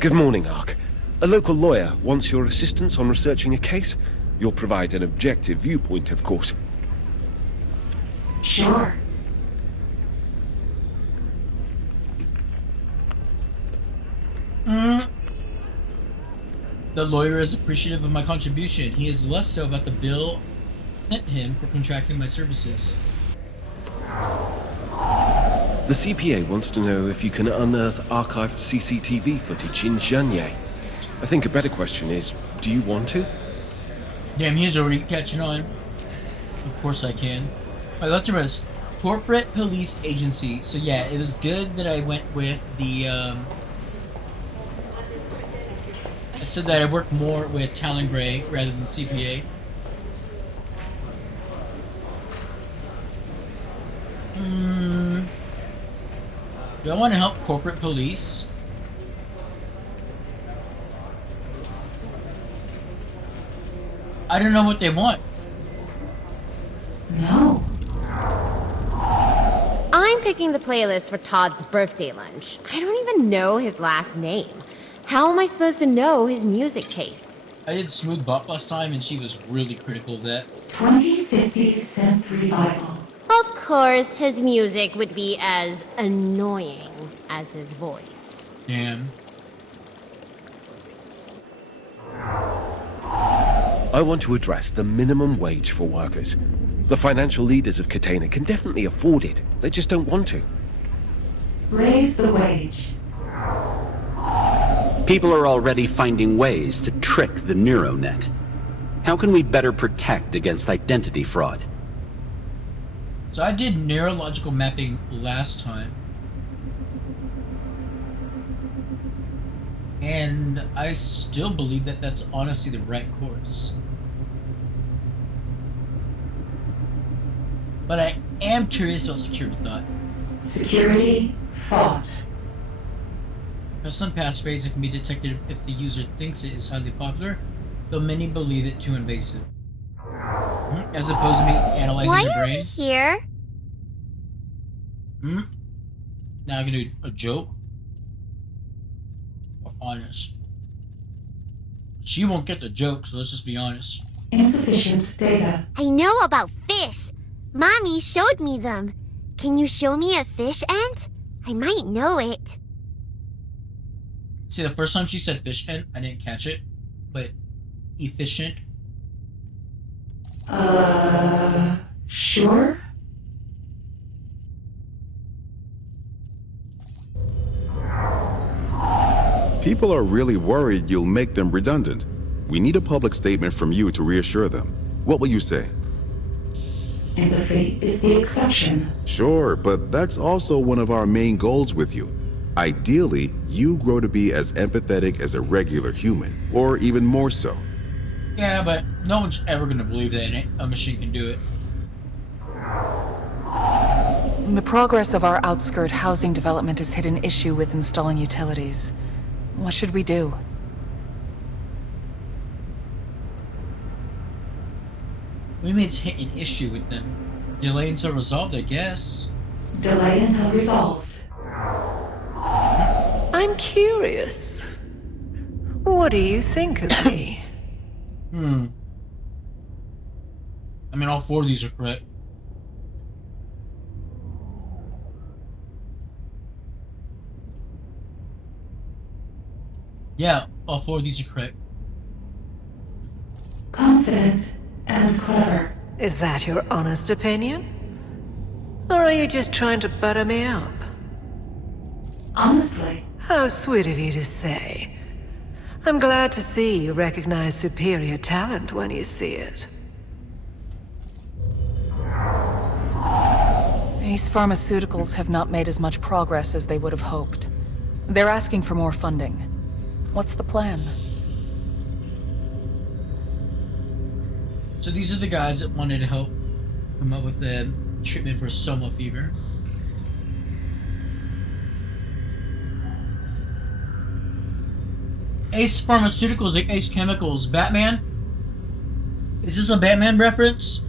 Good morning, Ark. A local lawyer wants your assistance on researching a case. You'll provide an objective viewpoint, of course. Sure. The lawyer is appreciative of my contribution. He is less so about the bill sent him for contracting my services. The CPA wants to know if you can unearth archived CCTV footage in Janye. I think a better question is, do you want to? Damn, he's already catching on. Of course I can. Alright, let's remember this. Corporate Police Agency. So yeah, it was good that I went with the, I said that I worked more with Talon Gray rather than CPA. Do I want to help corporate police? I don't know what they want. No. I'm picking the playlist for Todd's birthday lunch. I don't even know his last name. How am I supposed to know his music tastes? I did Smooth Bop last time, and she was really critical of that. 2050 synth revival. Of course, his music would be as annoying as his voice. Damn. I want to address the minimum wage for workers. The financial leaders of Catena can definitely afford it. They just don't want to. Raise the wage. People are already finding ways to trick the NeuroNet. How can we better protect against identity fraud? So I did neurological mapping last time. And I still believe that that's honestly the right course. But I am curious about security thought. Security thought. There's some passphrase that can be detected if the user thinks it is highly popular, though many believe it too invasive. As opposed to me analyzing the brain. Why are we here? Now I can do a joke. Or honest. She won't get the joke, so let's just be honest. Insufficient data. I know about fish. Mommy showed me them. Can you show me a fish, Aunt? I might know it. See, the first time she said fish ant, I didn't catch it. But efficient. Sure? People are really worried you'll make them redundant. We need a public statement from you to reassure them. What will you say? Empathy is the exception. Sure, but that's also one of our main goals with you. Ideally, you grow to be as empathetic as a regular human, or even more so. Yeah, but no one's ever gonna believe that a machine can do it. The progress of our outskirt housing development has hit an issue with installing utilities. What should we do? What do you mean it's hit an issue with them? Delay until resolved, I guess. Delay until resolved. I'm curious. What do you think of me? I mean, all four of these are correct. Yeah, all four of these are correct. Confident and clever. Is that your honest opinion? Or are you just trying to butter me up? Honestly. How sweet of you to say. I'm glad to see you recognize superior talent when you see it. Ace Pharmaceuticals have not made as much progress as they would have hoped. They're asking for more funding. What's the plan? So these are the guys that wanted to help come up with a treatment for soma fever. Ace Pharmaceuticals, like Ace Chemicals, Batman? Is this a Batman reference?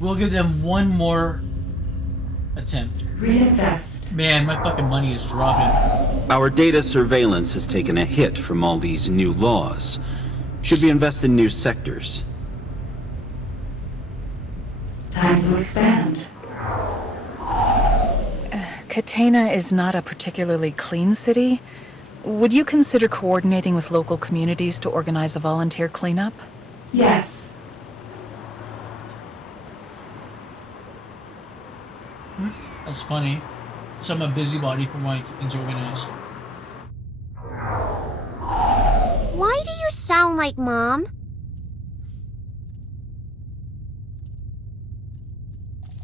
We'll give them one more attempt. Reinvest. Man, my fucking money is dropping. Our data surveillance has taken a hit from all these new laws. Should we invest in new sectors? Time to expand. Catena is not a particularly clean city. Would you consider coordinating with local communities to organize a volunteer cleanup? Yes. That's funny. So I'm a busybody for wanting things organized. Why do you sound like Mom?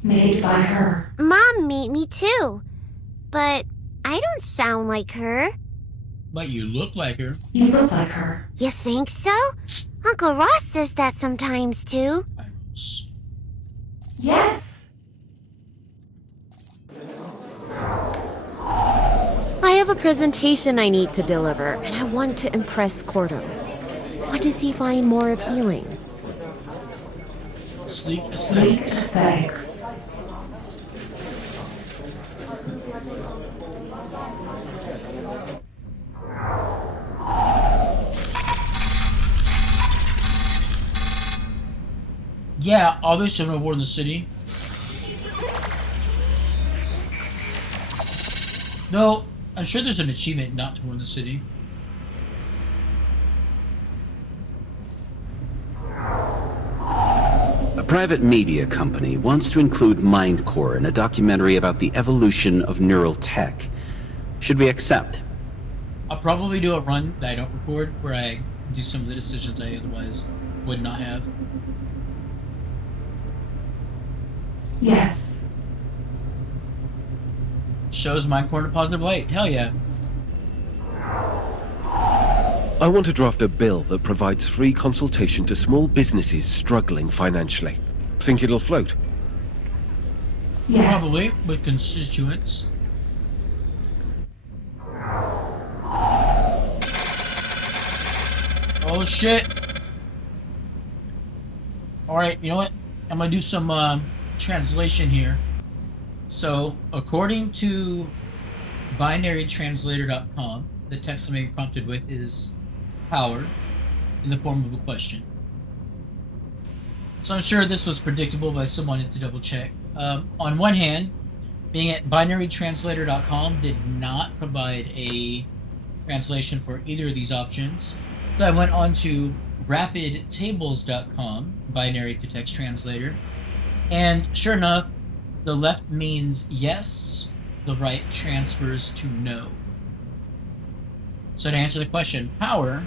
Made by her. Mom made me too. But I don't sound like her. But you look like her. You look like her. You think so? Uncle Ross says that sometimes too. Yes. I have a presentation I need to deliver, and I want to impress Khorto. What does he find more appealing? Sleek Sleek aesthetics. aesthetics. Yeah, obviously I'm war in the city. No, I'm sure there's an achievement not to war in the city. A private media company wants to include Mindcore in a documentary about the evolution of neural tech. Should we accept? I'll probably do a run that I don't record, where I do some of the decisions I otherwise would not have. Yes. Shows Mindcore in a positive light. Hell yeah. I want to draft a bill that provides free consultation to small businesses struggling financially. Think it'll float? Yes. Probably, with constituents. Oh shit. Alright, you know what? I'm gonna do some translation here. So, according to binarytranslator.com, the text I'm being prompted with is power in the form of a question. So I'm sure this was predictable, but I still wanted to double check. On one hand, being at binarytranslator.com did not provide a translation for either of these options. So I went on to rapidtables.com, binary to text translator, and sure enough, the left means yes, the right transfers to no. So to answer the question, power.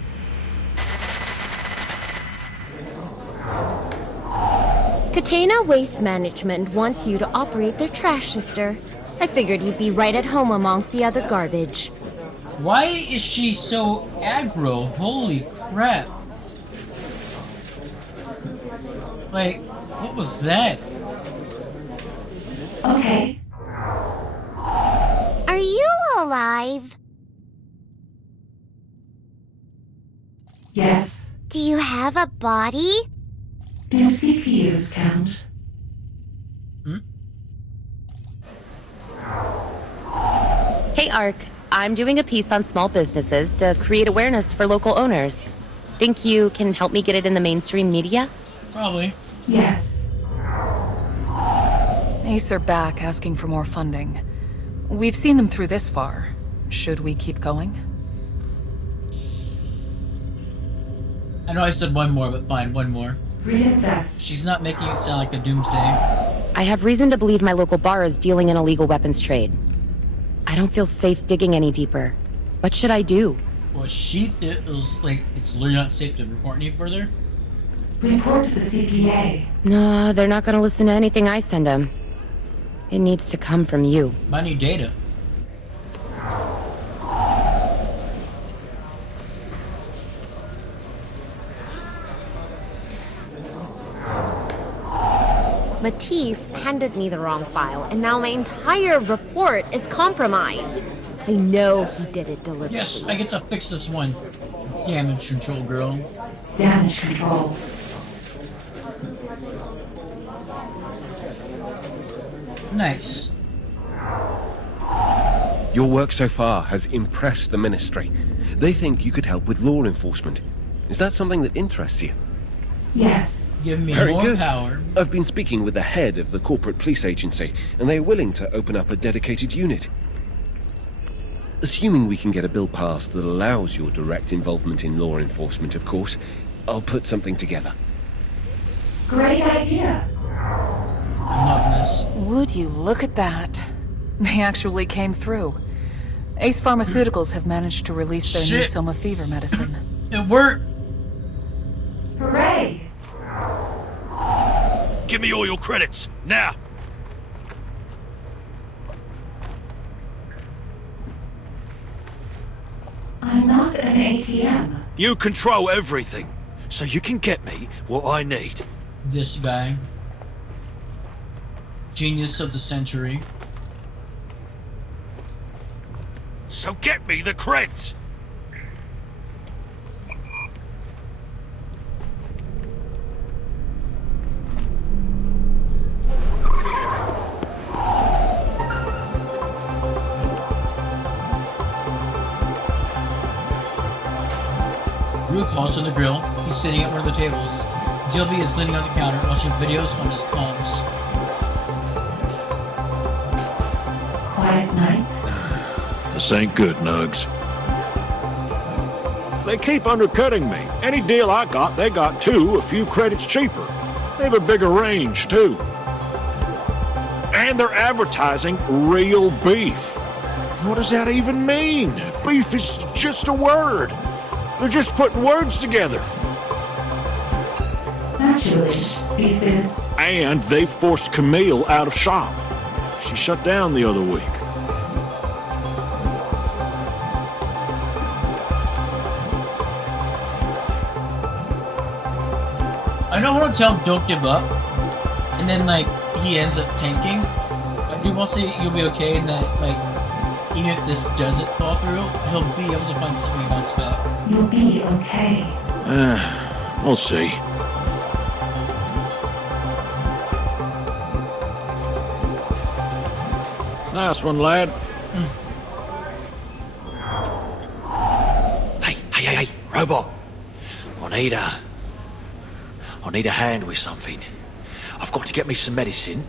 Catena Waste Management wants you to operate their trash shifter. I figured you'd be right at home amongst the other garbage. Why is she so aggro? Holy crap. Like, what was that? Okay. Are you alive? Yes. Do you have a body? Do CPUs count? Hey, Ark. I'm doing a piece on small businesses to create awareness for local owners. Think you can help me get it in the mainstream media? Probably. Yes. Ace are back asking for more funding. We've seen them through this far. Should we keep going? I know I said one more, but fine, one more. Reinvest. She's not making it sound like a doomsday. I have reason to believe my local bar is dealing in illegal weapons trade. I don't feel safe digging any deeper. What should I do? Well, it was like, it's literally not safe to report any further. Report to the CPA. No, they're not gonna listen to anything I send them. It needs to come from you. I need data. Matisse handed me the wrong file, and now my entire report is compromised. I know he did it deliberately. Yes, I get to fix this one. Damage control, girl. Damage control. Nice. Your work so far has impressed the Ministry. They think you could help with law enforcement. Is that something that interests you? Yes. Give me Very more good. power. I've been speaking with the head of the corporate police agency, and they are willing to open up a dedicated unit. Assuming we can get a bill passed that allows your direct involvement in law enforcement, of course, I'll put something together. Great idea. I'm loving this. Would you look at that? They actually came through. Ace Pharmaceuticals have managed to release their new Shit. Soma fever medicine. It worked. Hooray. Give me all your credits, now! I'm not an ATM. You control everything, so you can get me what I need. This guy. Genius of the century. So get me the creds! Rue calls on the grill. He's sitting at one of the tables. Gilby is leaning on the counter, watching videos on his comms. Quiet night? This ain't good, Nugs. They keep undercutting me. Any deal I got, they got too, a few credits cheaper. They have a bigger range, too. And they're advertising real beef. What does that even mean? Beef is just a word. They're just putting words together. Naturally, beef is... And they forced Camille out of shop. She shut down the other week. I don't want to tell him don't give up, and then like he ends up tanking. I do want to say you'll be okay, and that like even if this doesn't fall through, he'll be able to find something to bounce back. You'll be okay. We'll see. Nice one, lad. Hey, robot. I need a hand with something. I've got to get me some medicine,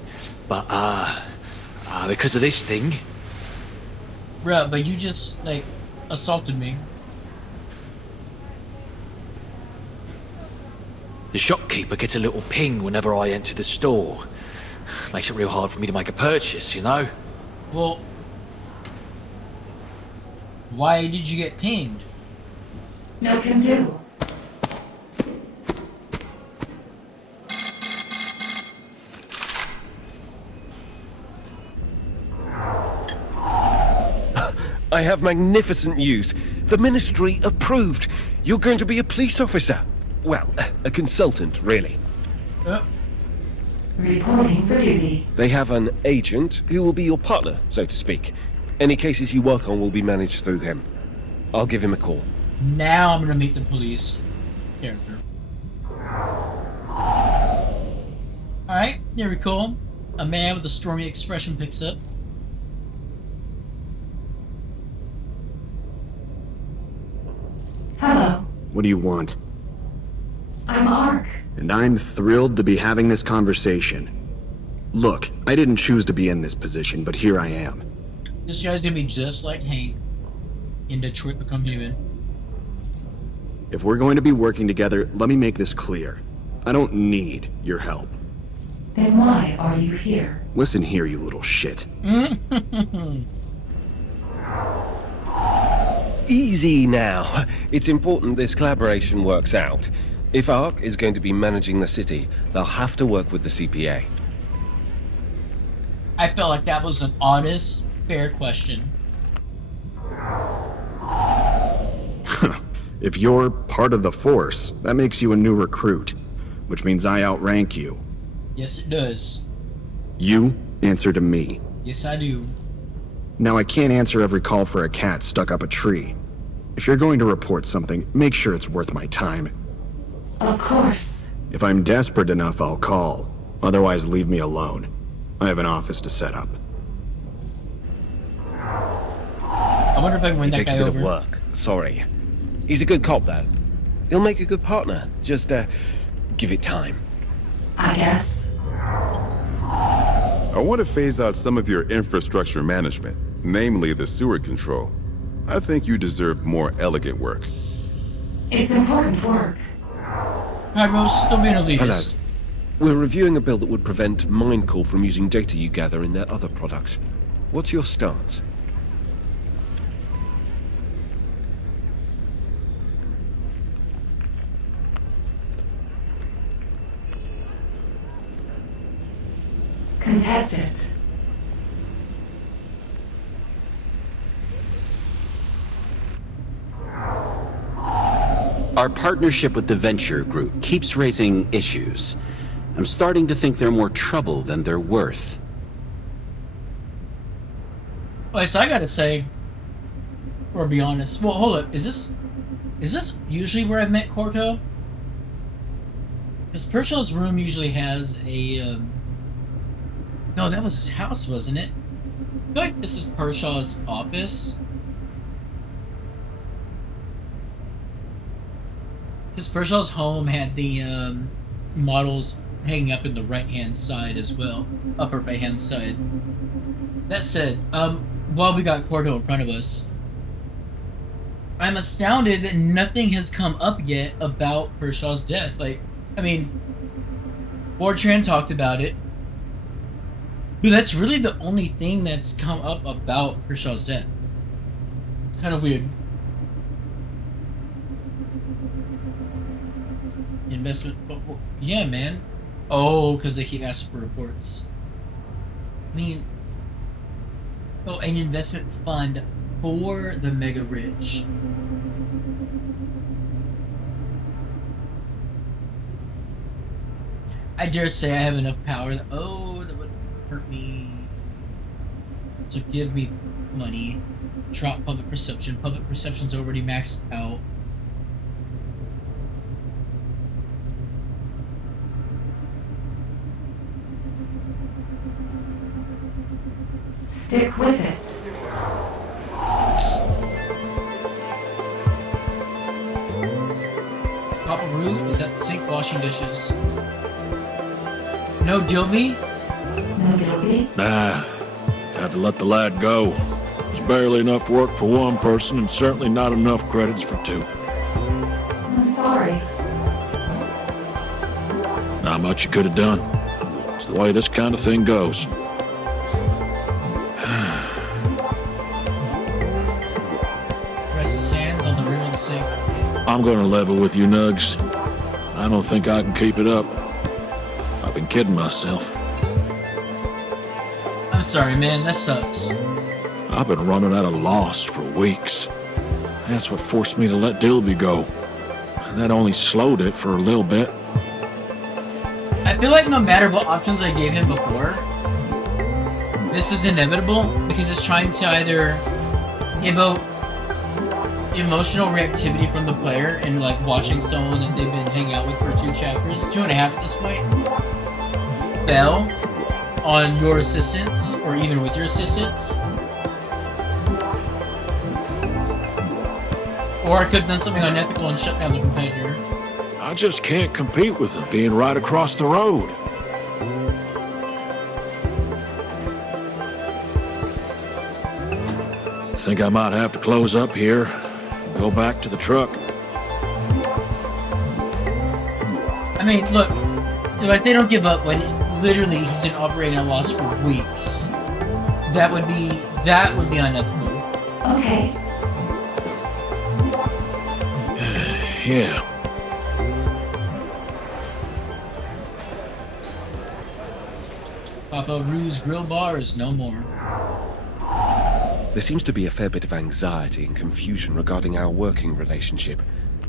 but, because of this thing... Bruh, but you just, like, assaulted me. The shopkeeper gets a little ping whenever I enter the store. Makes it real hard for me to make a purchase, you know? Well, why did you get pinged? No can do. I have magnificent news. The Ministry approved. You're going to be a police officer. Well, a consultant, really. Reporting for duty. They have an agent who will be your partner, so to speak. Any cases you work on will be managed through him. I'll give him a call. Now I'm gonna meet the police character. Alright, here we go. A man with a stormy expression picks up. Hello. What do you want? I'm Ark. And I'm thrilled to be having this conversation. Look, I didn't choose to be in this position, but here I am. This guy's gonna be just like Hank in Detroit Become Human. If we're going to be working together, let me make this clear. I don't need your help. Then why are you here? Listen here, you little shit. Easy now. It's important this collaboration works out. If Ark is going to be managing the city, they'll have to work with the CPA. I felt like that was an honest, fair question. If you're part of the force, that makes you a new recruit, which means I outrank you. Yes, it does. You answer to me. Yes, I do. Now, I can't answer every call for a cat stuck up a tree. If you're going to report something, make sure it's worth my time. Of course. If I'm desperate enough, I'll call. Otherwise, leave me alone. I have an office to set up. I wonder if I can win It that takes guy a bit over. of work. Sorry. He's a good cop, though. He'll make a good partner. Just, give it time. I guess. I want to phase out some of your infrastructure management, namely the sewer control. I think you deserve more elegant work. It's important work. Alright, Rose, still being a elitist. Hello. We're reviewing a bill that would prevent Mindcore from using data you gather in their other products. What's your stance? Contested. Our partnership with the Venture Group keeps raising issues. I'm starting to think they're more trouble than they're worth. Well, so I gotta say, or be honest. Well, hold up. Is this usually where I've met Khorto? Because Pershaw's room usually has a. No, that was his house, wasn't it? I feel like this is Pershaw's office. Because Pershaw's home had the models hanging up in the right-hand side as well. Upper right-hand side. That said, while we got Khorto in front of us, I'm astounded that nothing has come up yet about Pershaw's death. Like, I mean, Fortran talked about it, but that's really the only thing that's come up about Pershaw's death. It's kind of weird. Investment, yeah, man. Oh, because they keep asking for reports. I mean, oh, an investment fund for the mega rich. I dare say I have enough power that, oh, that would hurt me. So give me money. Drop public perception. Public perception's already maxed out. Stick with it. Papa Roo is at the sink washing dishes. No Dilby? No Dilby? Nah, had to let the lad go. It's barely enough work for one person and certainly not enough credits for two. I'm sorry. Not much you could have done. It's the way this kind of thing goes. Rests his hands on the rim of the sink. I'm gonna level with you, Nugs. I don't think I can keep it up. I've been kidding myself. I'm sorry, man. That sucks. I've been running at a loss for weeks. That's what forced me to let Dilby go. That only slowed it for a little bit. I feel like no matter what options I gave him before, this is inevitable because it's trying to either evoke emotional reactivity from the player and like watching someone that they've been hanging out with for 2 chapters, 2.5 at this point, fail on your assistance or even with your assistance. Or I could have done something unethical and shut down the competitor. I just can't compete with them being right across the road. Think I might have to close up here and go back to the truck. I mean, look, if they don't give up when literally he's been operating at a loss for weeks, that would be unethical. Okay. Yeah. Papa Roo's grill bar is no more. There seems to be a fair bit of anxiety and confusion regarding our working relationship.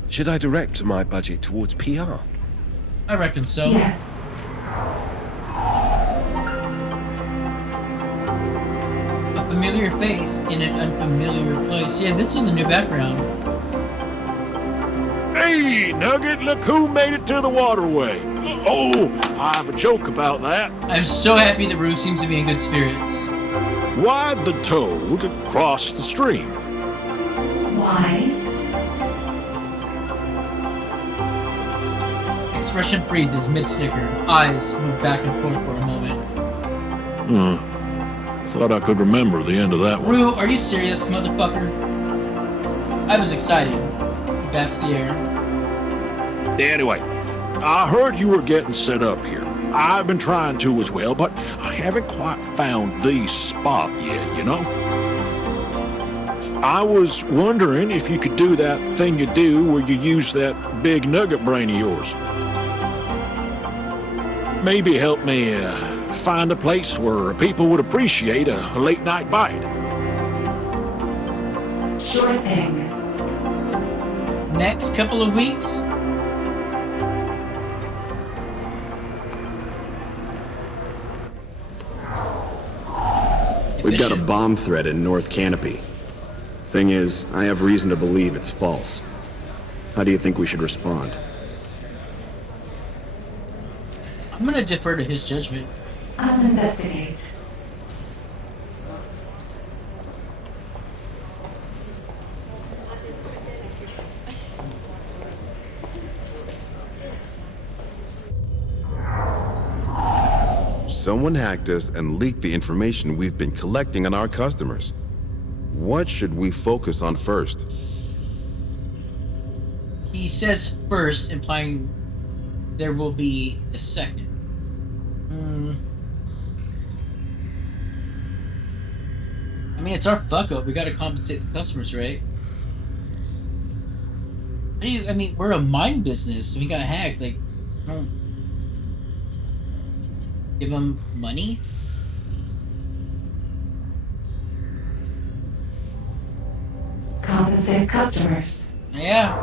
Should I direct my budget towards PR? I reckon so. Yes. A familiar face in an unfamiliar place. Yeah, this is a new background. Hey, Nugget, look who made it to the waterway. Oh, I have a joke about that. I'm so happy that Roo seems to be in good spirits. Why'd the toad cross the stream? Why? Expression freezes mid-snicker. Eyes move back and forth for a moment. Thought I could remember the end of that one. Roo, are you serious, motherfucker? I was excited. That's the air. Anyway, I heard you were getting set up here. I've been trying to as well, but I haven't quite found the spot yet, you know? I was wondering if you could do that thing you do where you use that big nugget brain of yours. Maybe help me find a place where people would appreciate a late-night bite. Sure thing. Next couple of weeks? We've got a bomb threat in North Canopy. Thing is, I have reason to believe it's false. How do you think we should respond? I'm gonna defer to his judgment. I'll investigate. Someone hacked us and leaked the information we've been collecting on our customers. What should we focus on first? He says first, implying there will be a second. I mean, it's our fuck up. We gotta compensate the customers, right? I mean, we're a mine business. We got hacked. Like, don't give them money. Compensate customers. Yeah.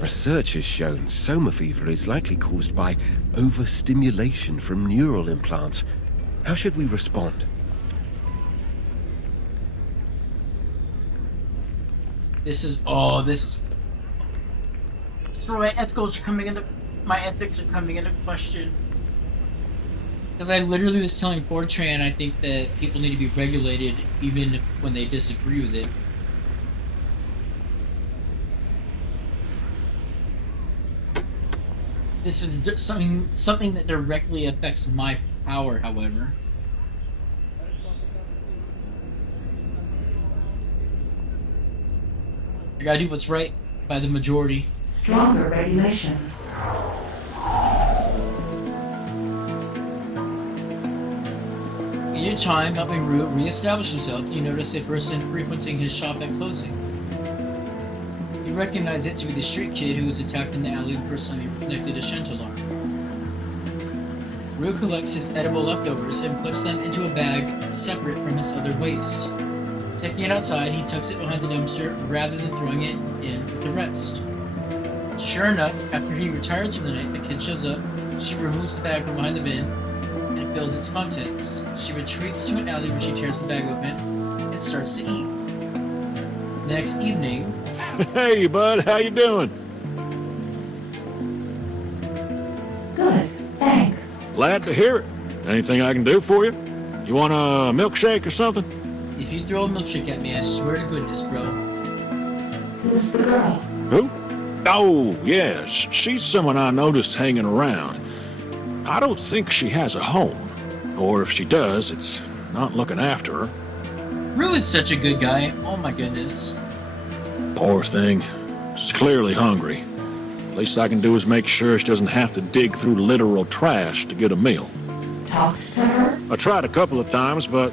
Research has shown soma fever is likely caused by overstimulation from neural implants. How should we respond? This is where my ethicals are coming into my ethics are coming into question. Because I literally was telling Fortran I think that people need to be regulated even when they disagree with it. This is something that directly affects my power, however. I gotta do what's right by the majority. Stronger regulation. In your time helping Rue re-establish himself, you notice a person frequenting his shop at closing. You recognize it to be the street kid who was attacked in the alley the first time he connected a Shunt alarm. Rue collects his edible leftovers and puts them into a bag separate from his other waste. Taking it outside, he tucks it behind the dumpster rather than throwing it in with the rest. Sure enough, after he retires for the night, the kid shows up. She removes the bag from behind the bin and fills its contents. She retreats to an alley where she tears the bag open and starts to eat. The next evening... Hey, bud, how you doing? Good, thanks. Glad to hear it. Anything I can do for you? You want a milkshake or something? If you throw a milkshake at me, I swear to goodness, bro. Who's the girl? Who? Oh, yes. She's someone I noticed hanging around. I don't think she has a home. Or if she does, it's not looking after her. Rue is such a good guy. Oh my goodness. Poor thing. She's clearly hungry. Least I can do is make sure she doesn't have to dig through literal trash to get a meal. Talked to her? I tried a couple of times, but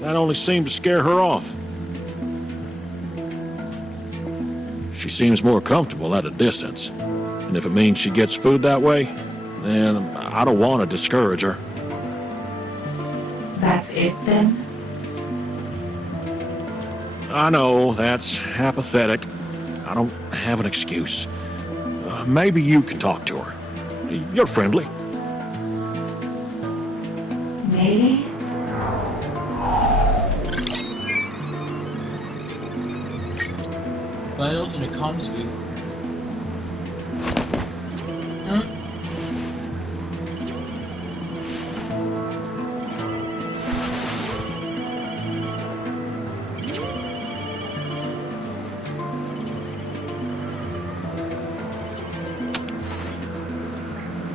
that only seemed to scare her off. She seems more comfortable at a distance. And if it means she gets food that way, then I don't want to discourage her. That's it then? I know, that's apathetic. I don't have an excuse. Maybe you can talk to her. You're friendly. Maybe? Vital in a comms booth.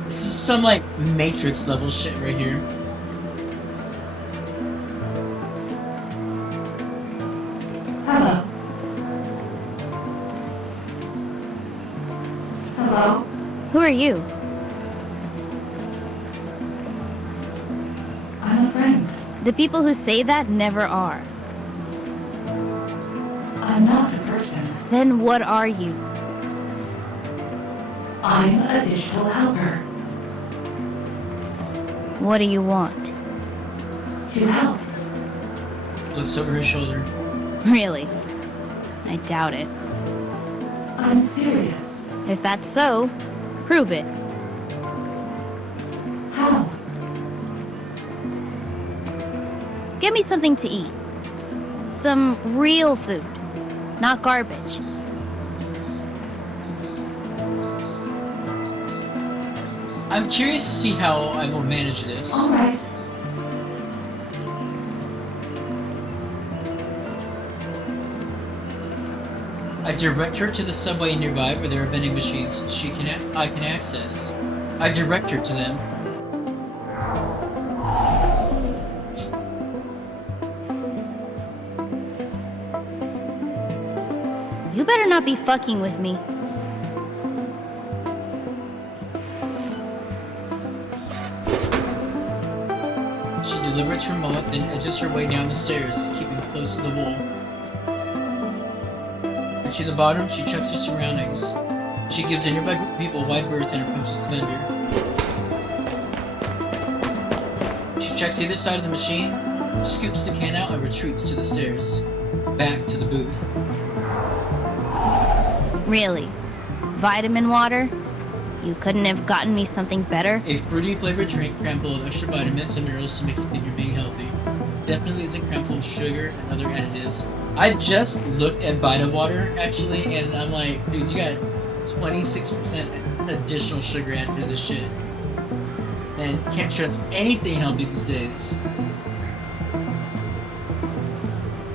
This is some like Matrix level shit right here. Hello. Hello? Who are you? I'm a friend. The people who say that never are. I'm not a person. Then what are you? I'm a digital helper. What do you want? To help. Looks over her shoulder. Really? I doubt it. I'm serious. If that's so, prove it. How? Get me something to eat. Some real food, not garbage. I'm curious to see how I will manage this. All right. I direct her to the subway nearby where there are vending machines I can access. I direct her to them. You better not be fucking with me. She deliberates for a moment, then edges her way down the stairs, keeping close to the wall. Reaching the bottom, she checks her surroundings. She gives a nearby group of people a wide berth and approaches the vendor. She checks either side of the machine, scoops the can out, and retreats to the stairs. Back to the booth. Really? Vitamin water? You couldn't have gotten me something better? A fruity flavored drink crammed full of extra vitamins and minerals to make you think you're being healthy. Definitely isn't crammed full of sugar and other additives. I just looked at Vita Water, actually, and I'm like, dude, you got 26% additional sugar added to this shit. And can't trust anything healthy these days.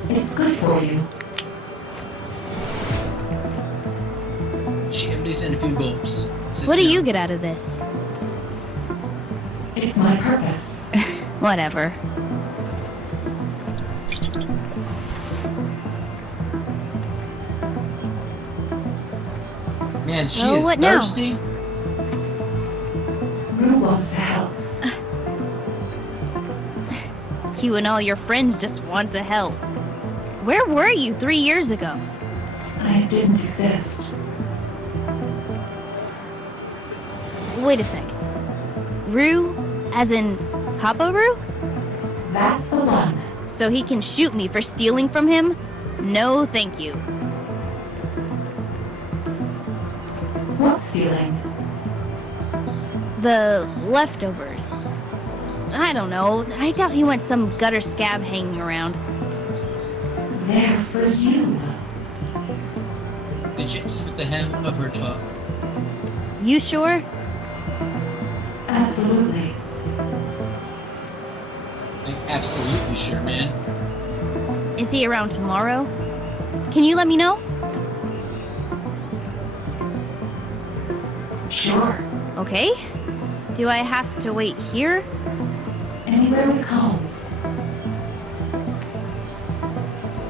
It's good for you. She empties in a few gulps. What do you get out of this? It's my purpose. Whatever. Man, she is thirsty. Rue wants to help. You and all your friends just want to help. Where were you 3 years ago? I didn't exist. Wait a sec. Rue? As in Papa Rue? That's the one. So he can shoot me for stealing from him? No, thank you. What's stealing? The leftovers. I don't know. I doubt he wants some gutter scab hanging around. They're for you. Fidgets with the hem of her top. You sure? Absolutely. Like, absolutely sure, man. Is he around tomorrow? Can you let me know? Sure. Okay. Do I have to wait here? Anywhere with calls.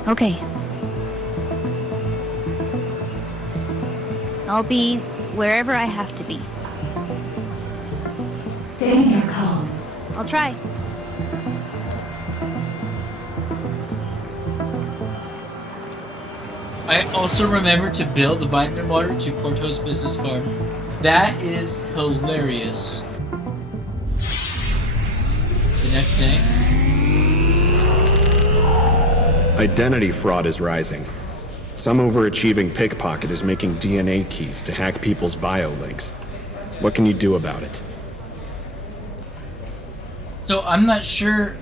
Okay. I'll be wherever I have to be. Stay in your comms. I'll try. I also remember to bill the vitamin water to Khorto's business card. That is hilarious. The next day. Identity fraud is rising. Some overachieving pickpocket is making DNA keys to hack people's bio links. What can you do about it? So I'm not sure.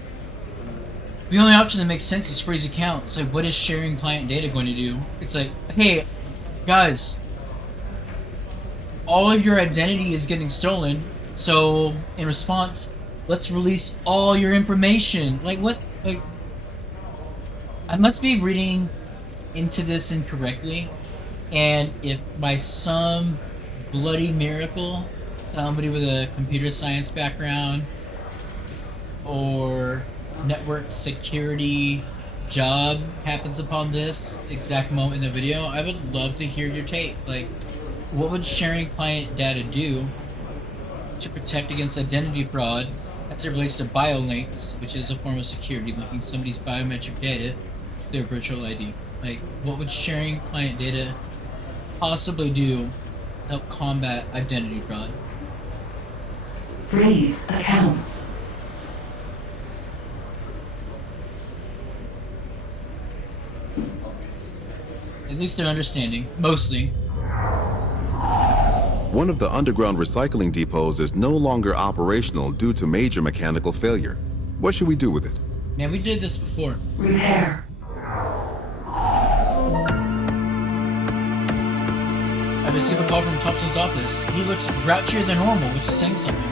The only option that makes sense is freeze accounts. Like, what is sharing client data going to do? It's like, hey, guys, all of your identity is getting stolen. So in response, let's release all your information. Like, what? Like, I must be reading into this incorrectly. And if by some bloody miracle, somebody with a computer science background or network security job happens upon this exact moment in the video, I would love to hear your take. Like, what would sharing client data do to protect against identity fraud as it relates to biolinks, which is a form of security, linking somebody's biometric data to their virtual ID? Like, what would sharing client data possibly do to help combat identity fraud? Freeze accounts. At least they're understanding, mostly. One of the underground recycling depots is no longer operational due to major mechanical failure. What should we do with it? Man, we did this before. Repair. I received a call from Thompson's office. He looks grouchier than normal, which is saying something.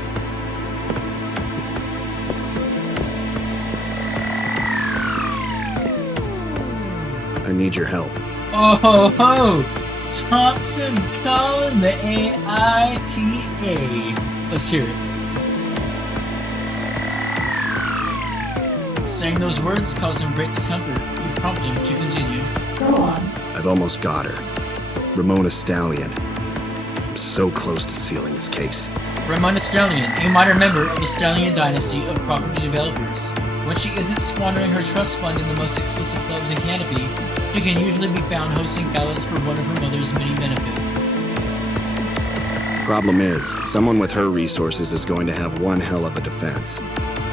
I need your help. Oh ho ho! Thompson calling the AITA. Let's hear it. Saying those words caused him great discomfort. You prompt him to continue. Go on. I've almost got her. Ramona Stallion. I'm so close to sealing this case. Ramona Stallion, a minor member of the Stallion dynasty of property developers. When she isn't squandering her trust fund in the most exclusive clubs in Canopy, she can usually be found hosting galas for one of her mother's many benefits. Problem is, someone with her resources is going to have one hell of a defense.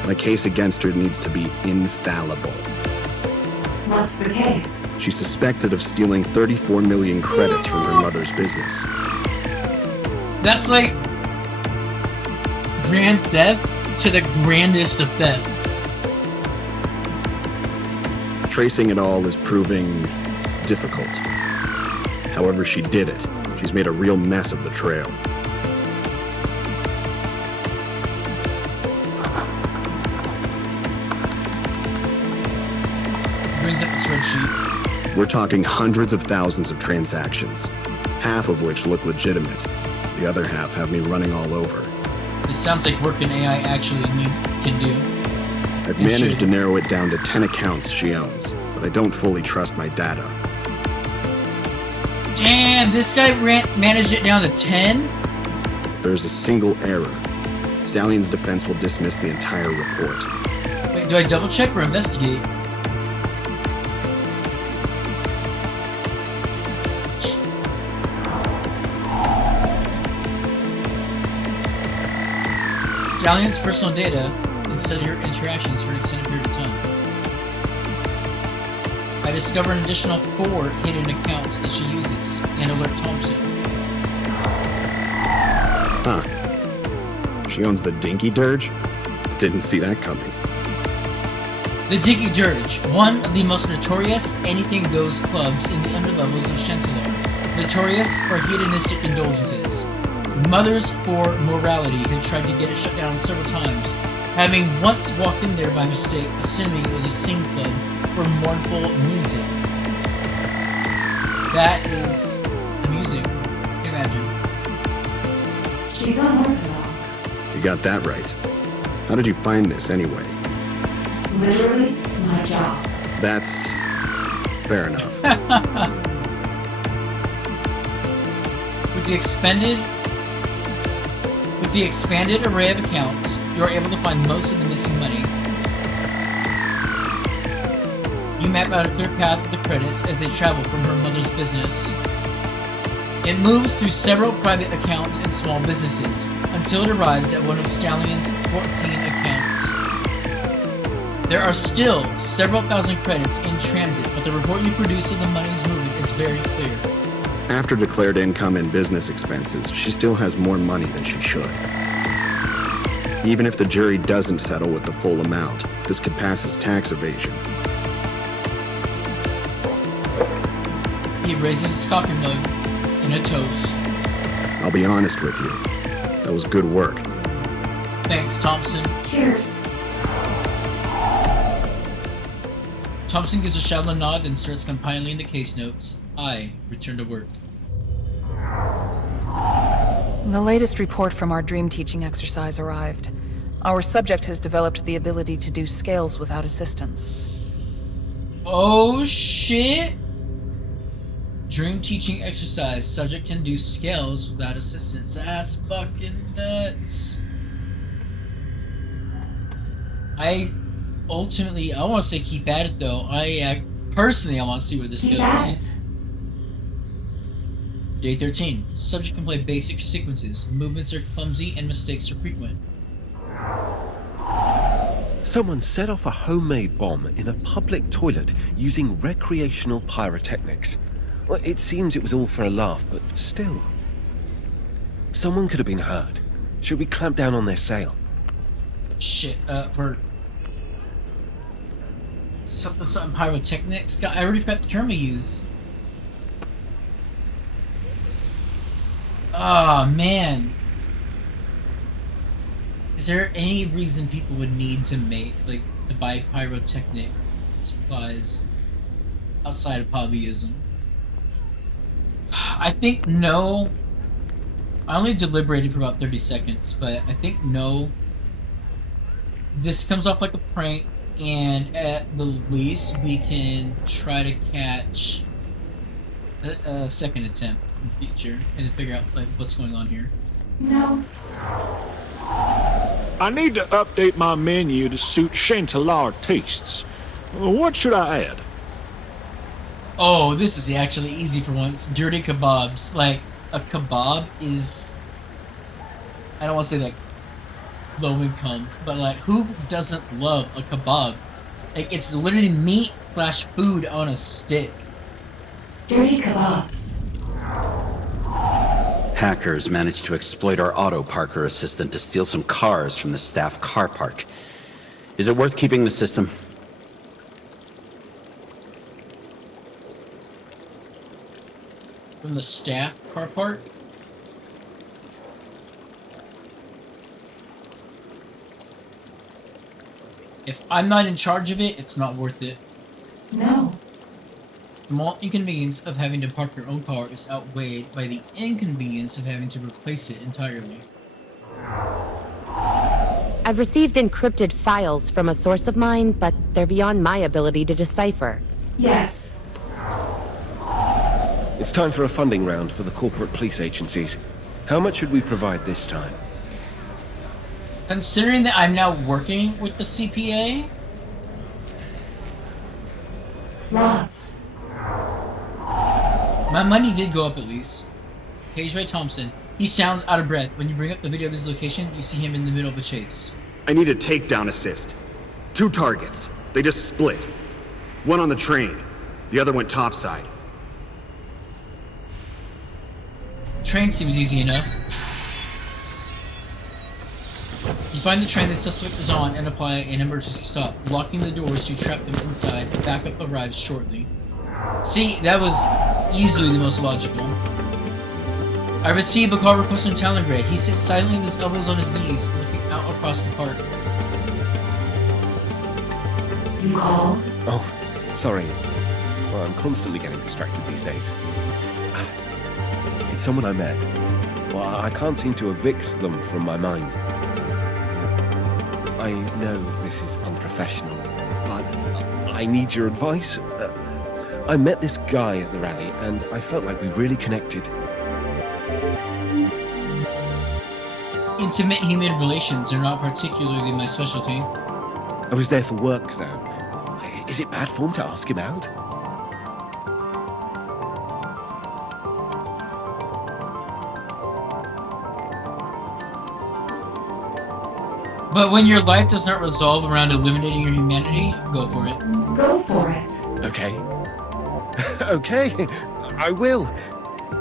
My case against her needs to be infallible. What's the case? She's suspected of stealing 34 million credits from her mother's business. That's like grand theft to the grandest of theft. Tracing it all is proving difficult. However she did it, she's made a real mess of the trail. Brings up a spreadsheet. We're talking hundreds of thousands of transactions, half of which look legitimate. The other half have me running all over. This sounds like work an AI actually can do. I've managed to narrow it down to 10 accounts she owns, but I don't fully trust my data. Damn, this guy managed it down to 10? If there's a single error, Stallion's defense will dismiss the entire report. Wait, do I double check or investigate? Stallion's personal data and study her interactions for an extended period of time. I discovered an additional 4 hidden accounts that she uses and alert Thompson. Huh. She owns the Dinky Dirge? Didn't see that coming. The Dinky Dirge, one of the most notorious anything-goes clubs in the underlevels of Chantelar. Notorious for hedonistic indulgences. Mothers for Morality had tried to get it shut down several times, having once walked in there by mistake, assuming it was a sing club for mournful music. That is amusing. Imagine. She's unorthodox. You got that right. How did you find this anyway? Literally, my job. That's fair enough. With the expanded array of accounts, you are able to find most of the missing money. You map out a clear path of the credits as they travel from her mother's business. It moves through several private accounts and small businesses, until it arrives at one of Stallion's 14 accounts. There are still several thousand credits in transit, but the report you produce of the money's movement is very clear. After declared income and business expenses, she still has more money than she should. Even if the jury doesn't settle with the full amount, this could pass as tax evasion. He raises his coffee mug in a toast. I'll be honest with you. That was good work. Thanks, Thompson. Cheers. Thompson gives a shallow nod and starts compiling the case notes. I return to work. The latest report from our dream teaching exercise arrived. Our subject has developed the ability to do scales without assistance. Oh shit! Dream teaching exercise. Subject can do scales without assistance. That's fucking nuts. I want to say keep at it though. I want to see where this goes. Day 13. Subject can play basic sequences. Movements are clumsy and mistakes are frequent. Someone set off a homemade bomb in a public toilet using recreational pyrotechnics. Well, it seems it was all for a laugh, but still. Someone could have been hurt. Should we clamp down on their sale? Shit, for something pyrotechnics? I already forgot the term we use. Oh man. Is there any reason people would need to to buy pyrotechnic supplies outside of hobbyism? I think no. I only deliberated for about 30 seconds, but I think no. This comes off like a prank, and at the least we can try to catch a second attempt in the future and to figure out like what's going on here. No. I need to update my menu to suit Chantilly tastes. What should I add? Oh, this is actually easy for once. Dirty kebabs. Like, a kebab is... I don't want to say like low income, but like who doesn't love a kebab? Like, it's literally meat / food on a stick. Dirty kebabs. Hackers managed to exploit our auto parker assistant to steal some cars from the staff car park. Is it worth keeping the system? From the staff car park? If I'm not in charge of it, it's not worth it. No. The small inconvenience of having to park your own car is outweighed by the inconvenience of having to replace it entirely. I've received encrypted files from a source of mine, but they're beyond my ability to decipher. Yes. It's time for a funding round for the corporate police agencies. How much should we provide this time? Considering that I'm now working with the CPA? Lots. My money did go up at least. Page by Thompson. He sounds out of breath. When you bring up the video of his location, you see him in the middle of a chase. I need a takedown assist. 2 targets. They just split. One on the train. The other went topside. Train seems easy enough. You find the train the suspect is on and apply an emergency stop. Locking the doors to trap them inside. Backup arrives shortly. See, that was easily the most logical. I receive a call request from Talengray. He sits silently with his elbows on his knees, looking out across the park. You called? Oh, sorry. Well, I'm constantly getting distracted these days. It's someone I met. Well, I can't seem to evict them from my mind. I know this is unprofessional, but I need your advice. I met this guy at the rally, and I felt like we really connected. Intimate human relations are not particularly my specialty. I was there for work, though. Is it bad form to ask him out? But when your life does not resolve around eliminating your humanity, go for it. Go for it. Okay. Okay, I will.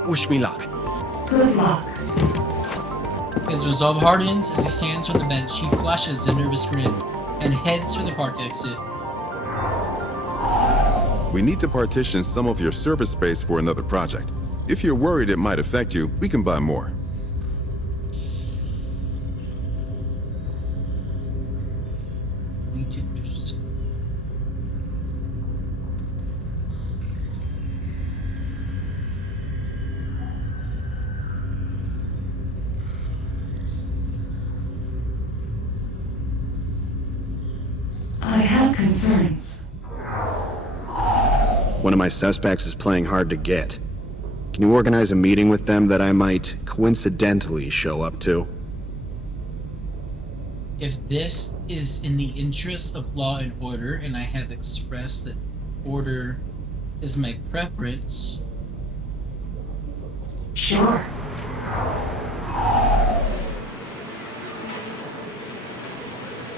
Wish me luck. Good luck. His resolve hardens as he stands on the bench. He flashes a nervous grin and heads for the park exit. We need to partition some of your server space for another project. If you're worried it might affect you, we can buy more. I have concerns. One of my suspects is playing hard to get. Can you organize a meeting with them that I might coincidentally show up to? If this is in the interest of law and order, and I have expressed that order is my preference... Sure.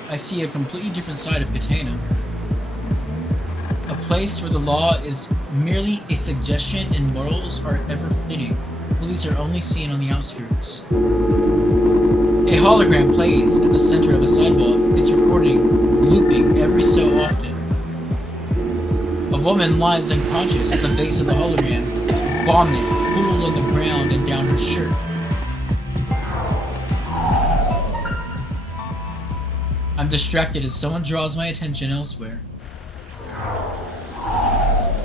I see a completely different side of Catena. A place where the law is merely a suggestion and morals are ever fleeting. Police are only seen on the outskirts. A hologram plays at the center of a sidewalk, its recording looping every so often. A woman lies unconscious at the base of the hologram, vomit pooled on the ground and down her shirt. I'm distracted as someone draws my attention elsewhere.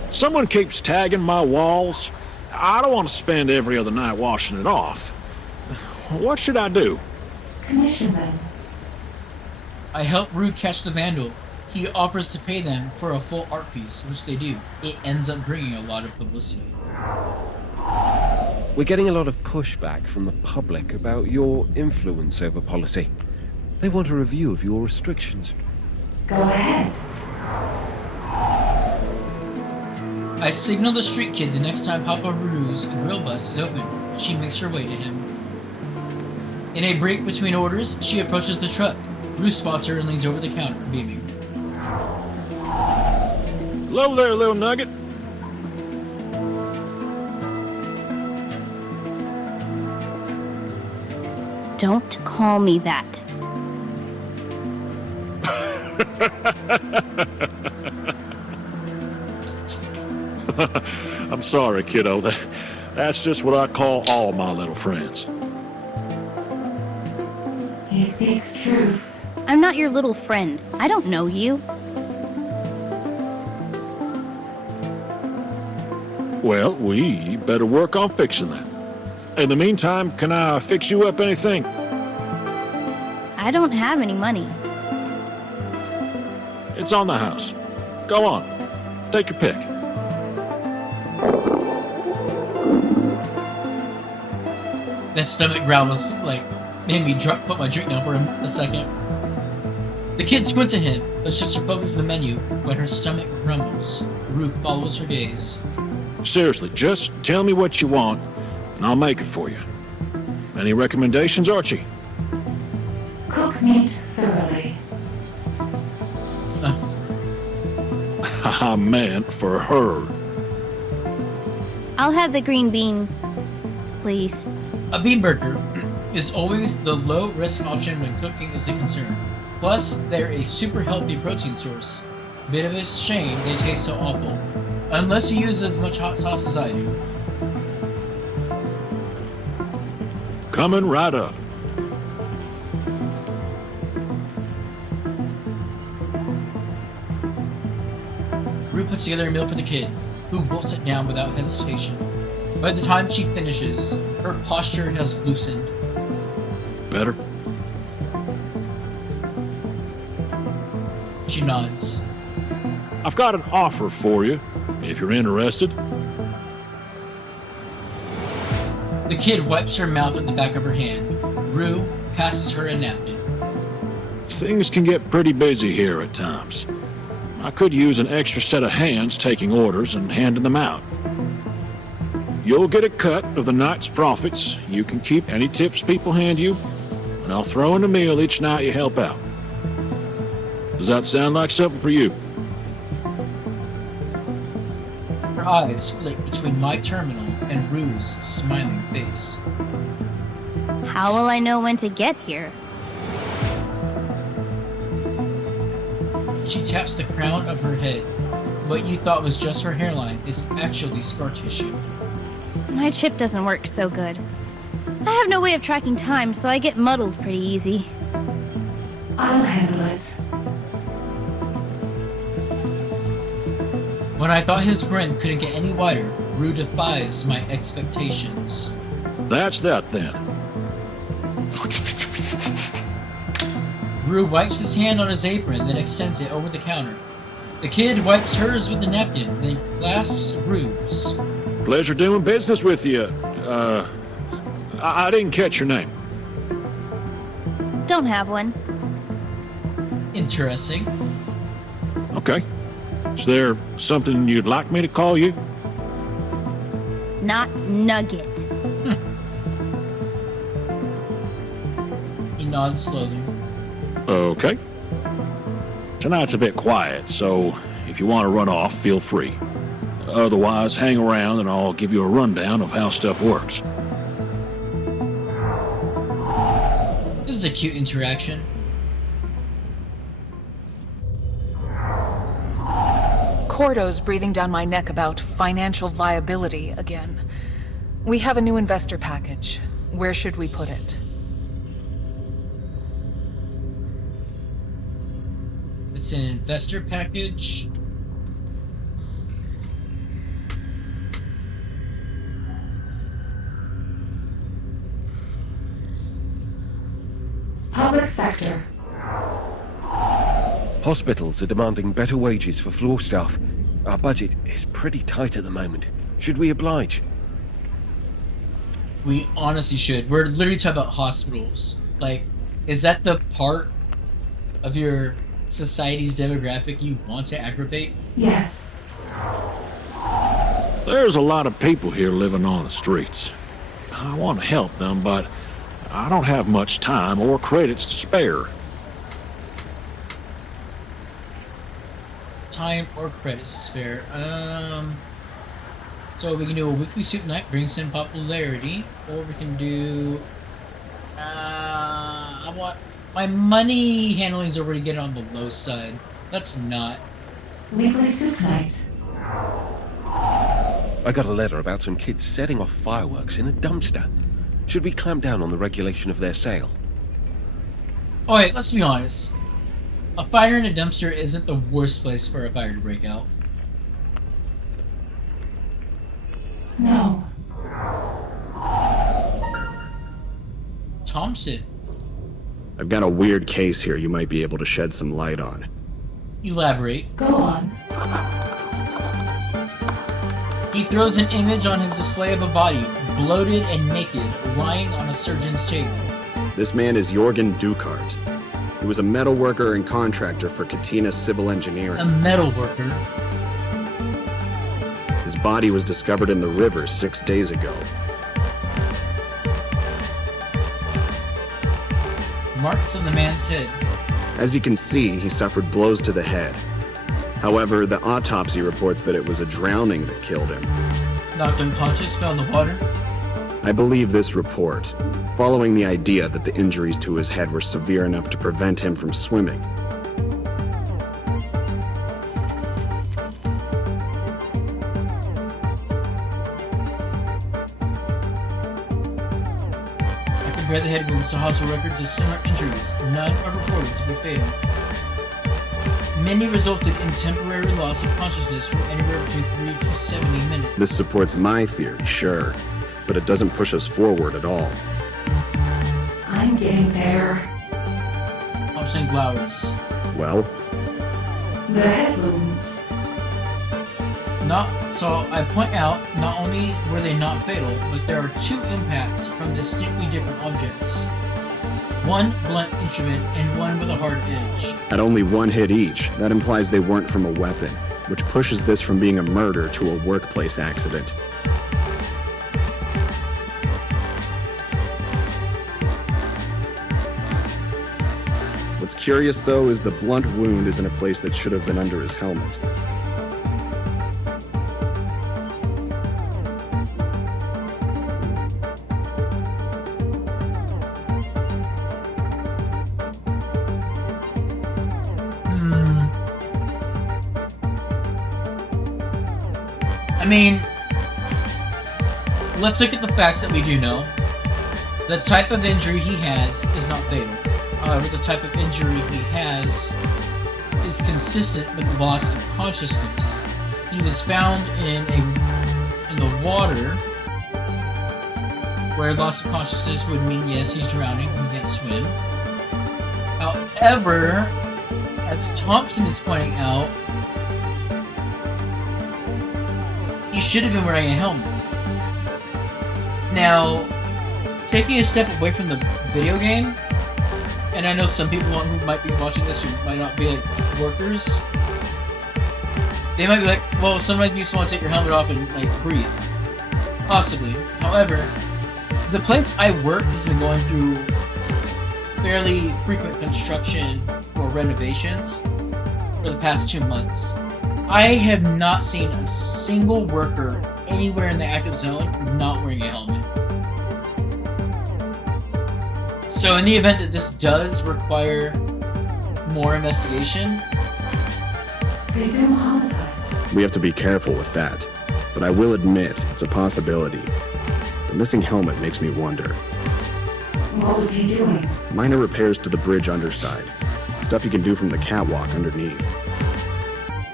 Someone keeps tagging my walls. I don't want to spend every other night washing it off. What should I do? Commission them. I help Rue catch the vandal. He offers to pay them for a full art piece, which they do. It ends up bringing a lot of publicity. We're getting a lot of pushback from the public about your influence over policy. They want a review of your restrictions. Go ahead. I signal the street kid the next time Papa Ruru's grill bus is open. She makes her way to him. In a break between orders, she approaches the truck. Rue spots her and leans over the counter, beaming. Hello there, little nugget. Don't call me that. I'm sorry, kiddo. That's just what I call all my little friends. He speaks truth. I'm not your little friend. I don't know you. Well, we better work on fixing that. In the meantime, can I fix you up anything? I don't have any money. It's on the house. Go on. Take your pick. That stomach growl was like, made me put my drink down for a second. The kid squints at him, but shifts her focus to the menu when her stomach rumbles. Rue follows her gaze. Seriously, just tell me what you want, and I'll make it for you. Any recommendations, Archie? Cook meat thoroughly. I meant for her. I'll have the green bean, please. A bean burger is always the low-risk option when cooking is a concern. Plus, they're a super healthy protein source. Bit of a shame they taste so awful. Unless you use as much hot sauce as I do. Coming right up. Rue puts together a meal for the kid, who wolfs it down without hesitation. By the time she finishes, her posture has loosened. Better? She nods. I've got an offer for you, if you're interested. The kid wipes her mouth with the back of her hand. Rue passes her a napkin. Things can get pretty busy here at times. I could use an extra set of hands taking orders and handing them out. You'll get a cut of the night's profits. You can keep any tips people hand you, and I'll throw in a meal each night you help out. Does that sound like something for you? Her eyes flick between my terminal and Rue's smiling face. How will I know when to get here? She taps the crown of her head. What you thought was just her hairline is actually scar tissue. My chip doesn't work so good. I have no way of tracking time, so I get muddled pretty easy. I'll handle it. When I thought his grin couldn't get any wider, Rue defies my expectations. That's that then. Rue wipes his hand on his apron, then extends it over the counter. The kid wipes hers with the napkin, then clasps Rue's. Pleasure doing business with you. I didn't catch your name. Don't have one. Interesting. Okay. Is there something you'd like me to call you? Not Nugget. He nods slowly. Okay. Tonight's a bit quiet, so if you want to run off, feel free. Otherwise, hang around and I'll give you a rundown of how stuff works. It was a cute interaction. Khorto's breathing down my neck about financial viability again. We have a new investor package. Where should we put it? It's an investor package. Public sector. Hospitals are demanding better wages for floor staff. Our budget is pretty tight at the moment. Should we oblige? We honestly should. We're literally talking about hospitals. Like, is that the part of your society's demographic you want to aggravate? Yes. There's a lot of people here living on the streets. I want to help them, but I don't have much time or credits to spare. Time or credits to spare. So we can do a weekly soup night, bring some popularity, or we can do. I want my money handling's already getting on the low side. That's not. Weekly soup night. I got a letter about some kids setting off fireworks in a dumpster. Should we clamp down on the regulation of their sale? Alright, let's be honest. A fire in a dumpster isn't the worst place for a fire to break out. No. Thompson. I've got a weird case here you might be able to shed some light on. Elaborate. Go on. He throws an image on his display of a body, bloated and naked, lying on a surgeon's table. This man is Jorgen Dukart. He was a metal worker and contractor for Catena Civil Engineering. A metal worker? His body was discovered in the river 6 days ago. Marks on the man's head. As you can see, he suffered blows to the head. However, the autopsy reports that it was a drowning that killed him. Knocked unconscious, fell in the water. I believe this report, following the idea that the injuries to his head were severe enough to prevent him from swimming. I compared the head wounds to hospital records of similar injuries. None are reported to be fatal. Many resulted in temporary loss of consciousness for anywhere between 3 to 70 minutes. This supports my theory, sure, but it doesn't push us forward at all. I'm getting there. Thompson glowers. Well? The head wounds. So I point out, not only were they not fatal, but there are 2 impacts from distinctly different objects. One blunt instrument and one with a hard edge. At only 1 hit each, that implies they weren't from a weapon, which pushes this from being a murder to a workplace accident. What's curious, though, is the blunt wound is in a place that should have been under his helmet. I mean, let's look at the facts that we do know. The type of injury he has is not fatal. However, the type of injury he has is consistent with loss of consciousness. He was found in the water, where loss of consciousness would mean, yes, he's drowning, he can't swim. However, as Thompson is pointing out, he should have been wearing a helmet. Now, taking a step away from the video game, and I know some people who might be watching this who might not be like workers, they might be like, well, sometimes you just want to take your helmet off and like breathe. Possibly. However, the place I work has been going through fairly frequent construction or renovations for the past 2 months. I have not seen a single worker anywhere in the active zone not wearing a helmet. So in the event that this does require more investigation, Presume homicide. We have to be careful with that, but I will admit it's a possibility. The missing helmet makes me wonder. What was he doing? Minor repairs to the bridge underside. Stuff you can do from the catwalk underneath.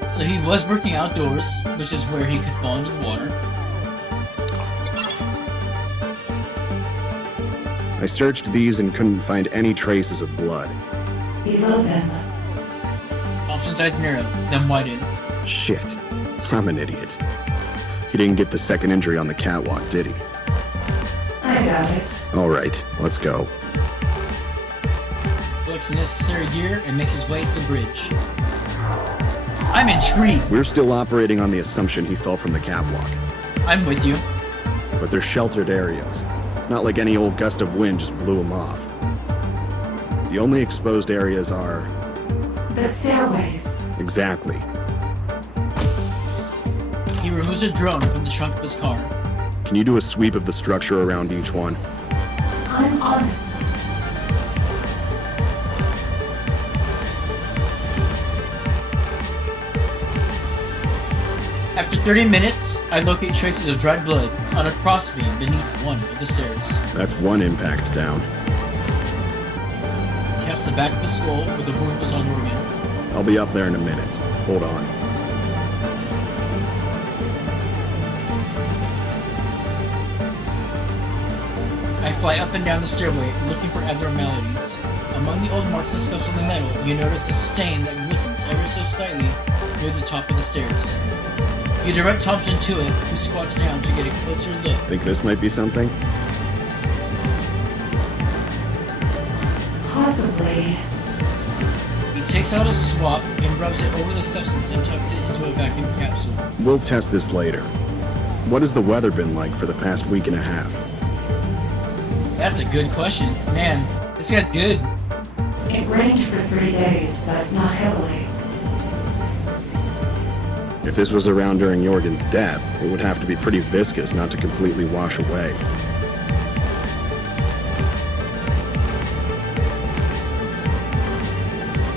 so he was working outdoors, which is where he could fall into the water. I searched these and couldn't find any traces of blood. Below them. Thompson's eyes narrowed, then widened. Shit. I'm an idiot. He didn't get the second injury on the catwalk, did he? I got it. All right, let's go. Collects the necessary gear and makes his way to the bridge. I'm intrigued. We're still operating on the assumption he fell from the catwalk. I'm with you. But they're sheltered areas. It's not like any old gust of wind just blew him off. The only exposed areas are... The stairways. Exactly. He removes a drone from the trunk of his car. Can you do a sweep of the structure around each one? I'm on it. After 30 minutes, I locate traces of dried blood on a crossbeam beneath one of the stairs. That's one impact down. Taps the back of the skull where the wound was on organ. I'll be up there in a minute. Hold on. I fly up and down the stairway, looking for abnormalities. Among the old marks and scuffs on the metal, you notice a stain that glistens ever so slightly near the top of the stairs. You direct Thompson to it, who squats down to get a closer look. Think this might be something? Possibly. He takes out a swab and rubs it over the substance and tucks it into a vacuum capsule. We'll test this later. What has the weather been like for the past week and a half? That's a good question. Man, this guy's good. It rained for 3 days, but not heavily. If this was around during Jorgen's death, it would have to be pretty viscous not to completely wash away.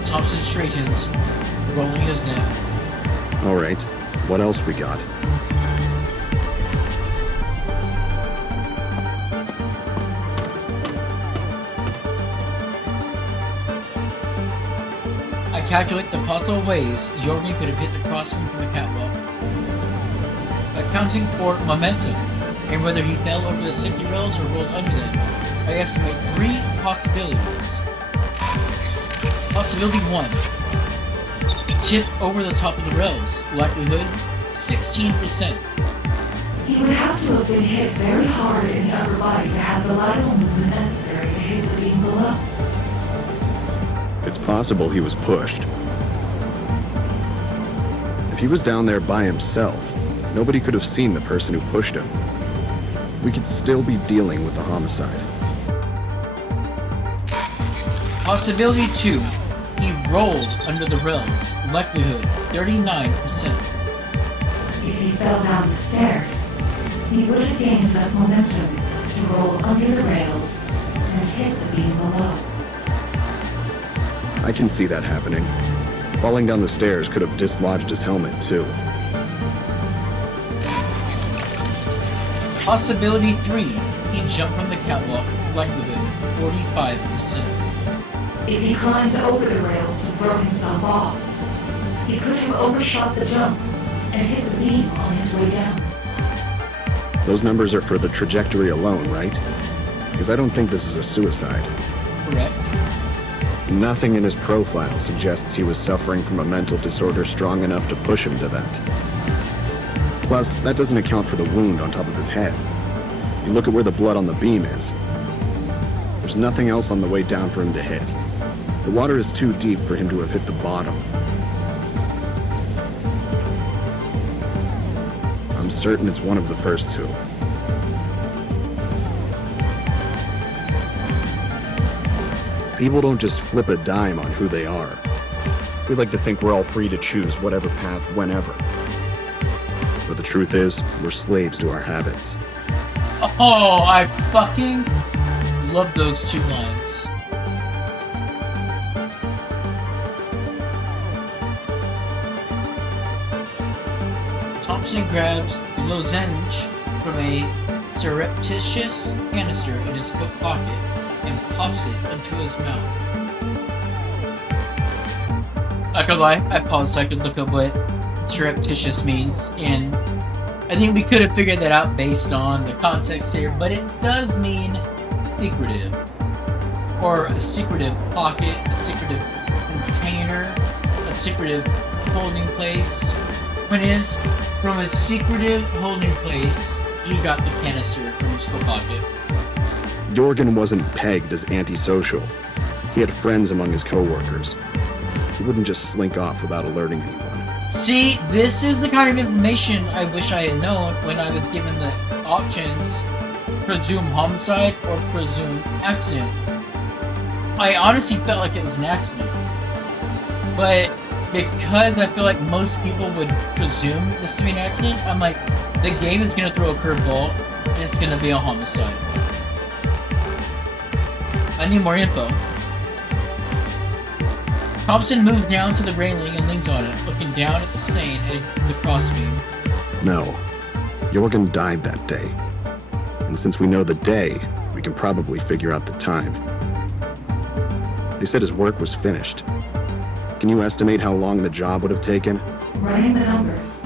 Thompson straightens, rolling his neck. All right, what else we got? I calculate the possible ways Jorgen could have hit the crossbeam from the catwalk. Accounting for momentum and whether he fell over the safety rails or rolled under them, I estimate 3 possibilities. Possibility 1. He tipped over the top of the rails. Likelihood, 16%. He would have to have been hit very hard in the upper body to have the lateral movement necessary to hit the beam below. It's possible he was pushed. If he was down there by himself, nobody could have seen the person who pushed him. We could still be dealing with the homicide. Possibility 2. He rolled under the rails. Likelihood, 39%. If he fell down the stairs, he would have gained enough momentum to roll under the rails and hit the beam below. I can see that happening. Falling down the stairs could have dislodged his helmet, too. Possibility 3. He jumped from the catwalk. Likelihood, 45%. If he climbed over the rails to throw himself off, he could have overshot the jump and hit the beam on his way down. Those numbers are for the trajectory alone, right? Because I don't think this is a suicide. Correct. Nothing in his profile suggests he was suffering from a mental disorder strong enough to push him to that. Plus, that doesn't account for the wound on top of his head. You look at where the blood on the beam is. There's nothing else on the way down for him to hit. The water is too deep for him to have hit the bottom. I'm certain it's one of the first two. People don't just flip a dime on who they are. We like to think we're all free to choose whatever path whenever. But the truth is, we're slaves to our habits. Oh, I fucking love those 2 lines. Thompson grabs the lozenge from a surreptitious canister in his coat pocket and pops it into his mouth. I could lie, I paused so I could look up what surreptitious means, and I think we could have figured that out based on the context here, but it does mean secretive. Or a secretive pocket, a secretive container, a secretive holding place. Point is, from a secretive holding place, he got the canister from his coat pocket. Jorgen wasn't pegged as antisocial. He had friends among his co-workers. He wouldn't just slink off without alerting anyone. See, this is the kind of information I wish I had known when I was given the options presume homicide or presume accident. I honestly felt like it was an accident. But because I feel like most people would presume this to be an accident, I'm like, the game is going to throw a curveball and it's going to be a homicide. I need more info. Thompson moves down to the railing and leans on it, looking down at the stain and the crossbeam. No. Jorgen died that day. And since we know the day, we can probably figure out the time. They said his work was finished. Can you estimate how long the job would have taken? Running the numbers.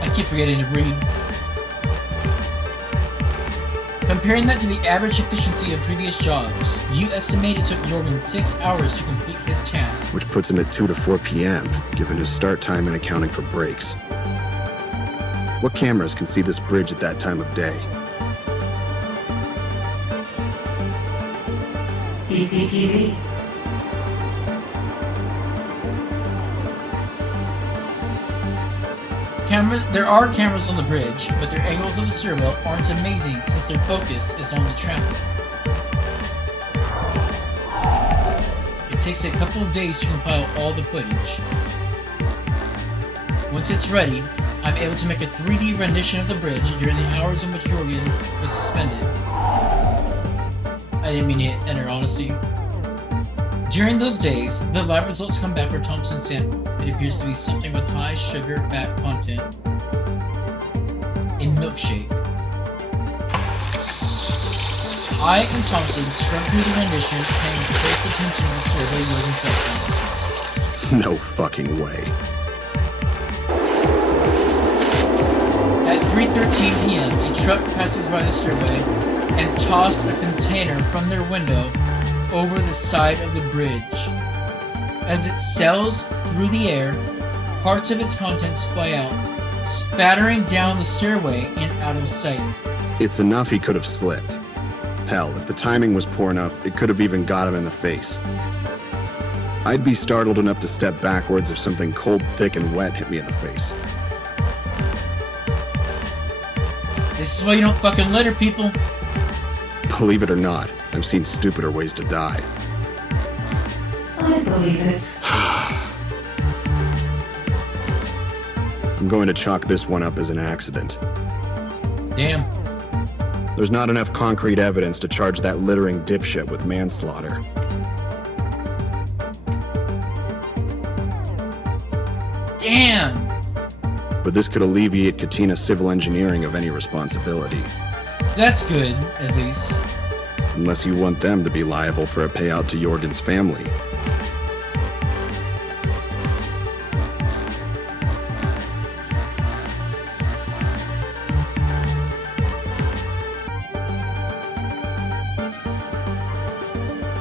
I keep forgetting to read. Comparing that to the average efficiency of previous jobs, you estimate it took Jorgen 6 hours to complete his task. Which puts him at 2 to 4 p.m., given his start time and accounting for breaks. What cameras can see this bridge at that time of day? CCTV. There are cameras on the bridge, but their angles of the stairwell aren't amazing since their focus is on the traffic. It takes a couple of days to compile all the footage. Once it's ready, I'm able to make a 3D rendition of the bridge during the hours in which Jorgen was suspended. I didn't mean to hit enter, honestly. During those days, the lab results come back for Thompson's sample. It appears to be something with high sugar fat content in milkshake. I and Thompson scrubbed through the rendition, paying close attention to survey those infections. No fucking way. At 3:13 p.m., a truck passes by the stairway and tossed a container from their window over the side of the bridge. As it sails through the air, parts of its contents fly out, spattering down the stairway and out of sight. It's enough he could have slipped. Hell, if the timing was poor enough, it could have even got him in the face. I'd be startled enough to step backwards if something cold, thick, and wet hit me in the face. This is why you don't fucking litter, people. Believe it or not, I've seen stupider ways to die. I believe it. I'm going to chalk this one up as an accident. Damn. There's not enough concrete evidence to charge that littering dipshit with manslaughter. Damn! But this could alleviate Catena civil engineering of any responsibility. That's good, at least. Unless you want them to be liable for a payout to Jorgen's family.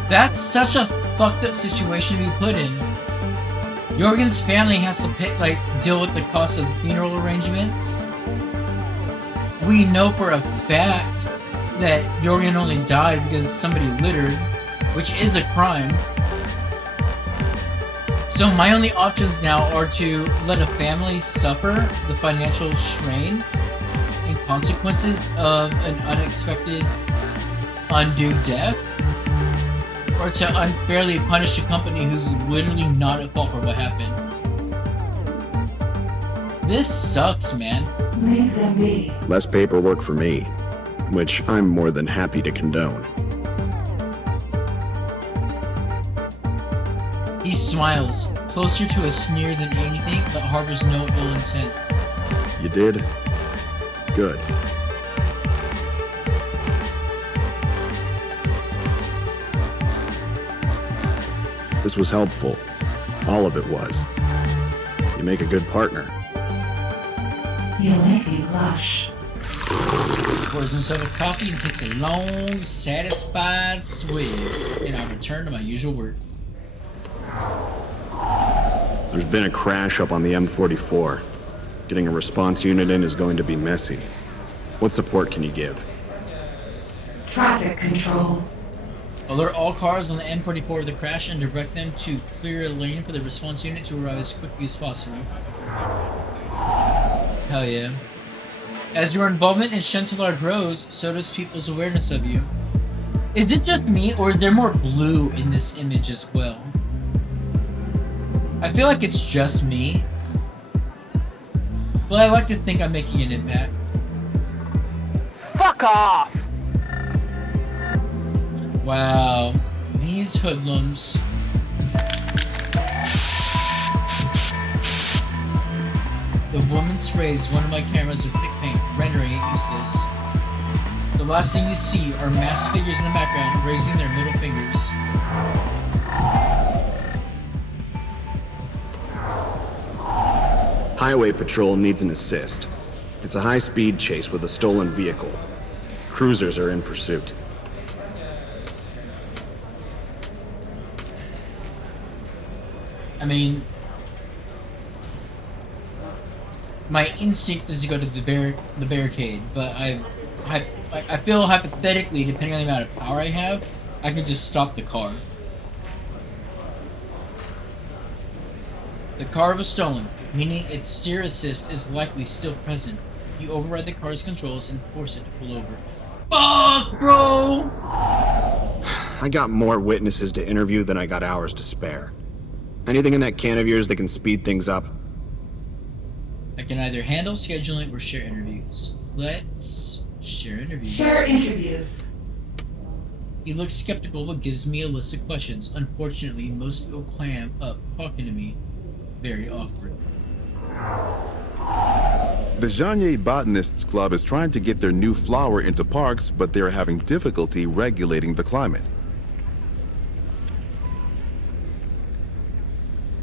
That's such a fucked up situation to be put in. Jorgen's family has to deal with the cost of funeral arrangements. We know for a fact that Jorgen only died because somebody littered, which is a crime. So my only options now are to let a family suffer the financial strain and consequences of an unexpected, undue death, or to unfairly punish a company who's literally not at fault for what happened. This sucks, man. Leave them be. Less paperwork for me, which I'm more than happy to condone. He smiles, closer to a sneer than anything, but harbors no ill intent. You did? Good. This was helpful. All of it was. You make a good partner. You'll make me blush. pours himself a coffee and takes a long, satisfied swig, and I return to my usual work. There's been a crash up on the M44. Getting a response unit in is going to be messy. What support can you give? Traffic control. Alert all cars on the M44 of the crash and direct them to clear a lane for the response unit to arrive as quickly as possible. Hell yeah. As your involvement in Chantelar grows, so does people's awareness of you. Is it just me, or is there more blue in this image as well? I feel like it's just me, but I like to think I'm making an impact. Fuck off! Wow, these hoodlums. The woman sprays one of my cameras with thick paint, rendering it useless. The last thing you see are masked figures in the background raising their middle fingers. Highway patrol needs an assist. It's a high-speed chase with a stolen vehicle. Cruisers are in pursuit. I mean, my instinct is to go to the barricade, but I feel hypothetically, depending on the amount of power I have, I could just stop the car. The car was stolen, meaning its steer assist is likely still present. You override the car's controls and force it to pull over. Fuck, bro! I got more witnesses to interview than I got hours to spare. Anything in that can of yours that can speed things up? I can either handle scheduling or share interviews. Let's share interviews. Share interviews. He looks skeptical but gives me a list of questions. Unfortunately, most people clam up talking to me. Very awkward. The Janier Botanists Club is trying to get their new flower into parks, but they're having difficulty regulating the climate.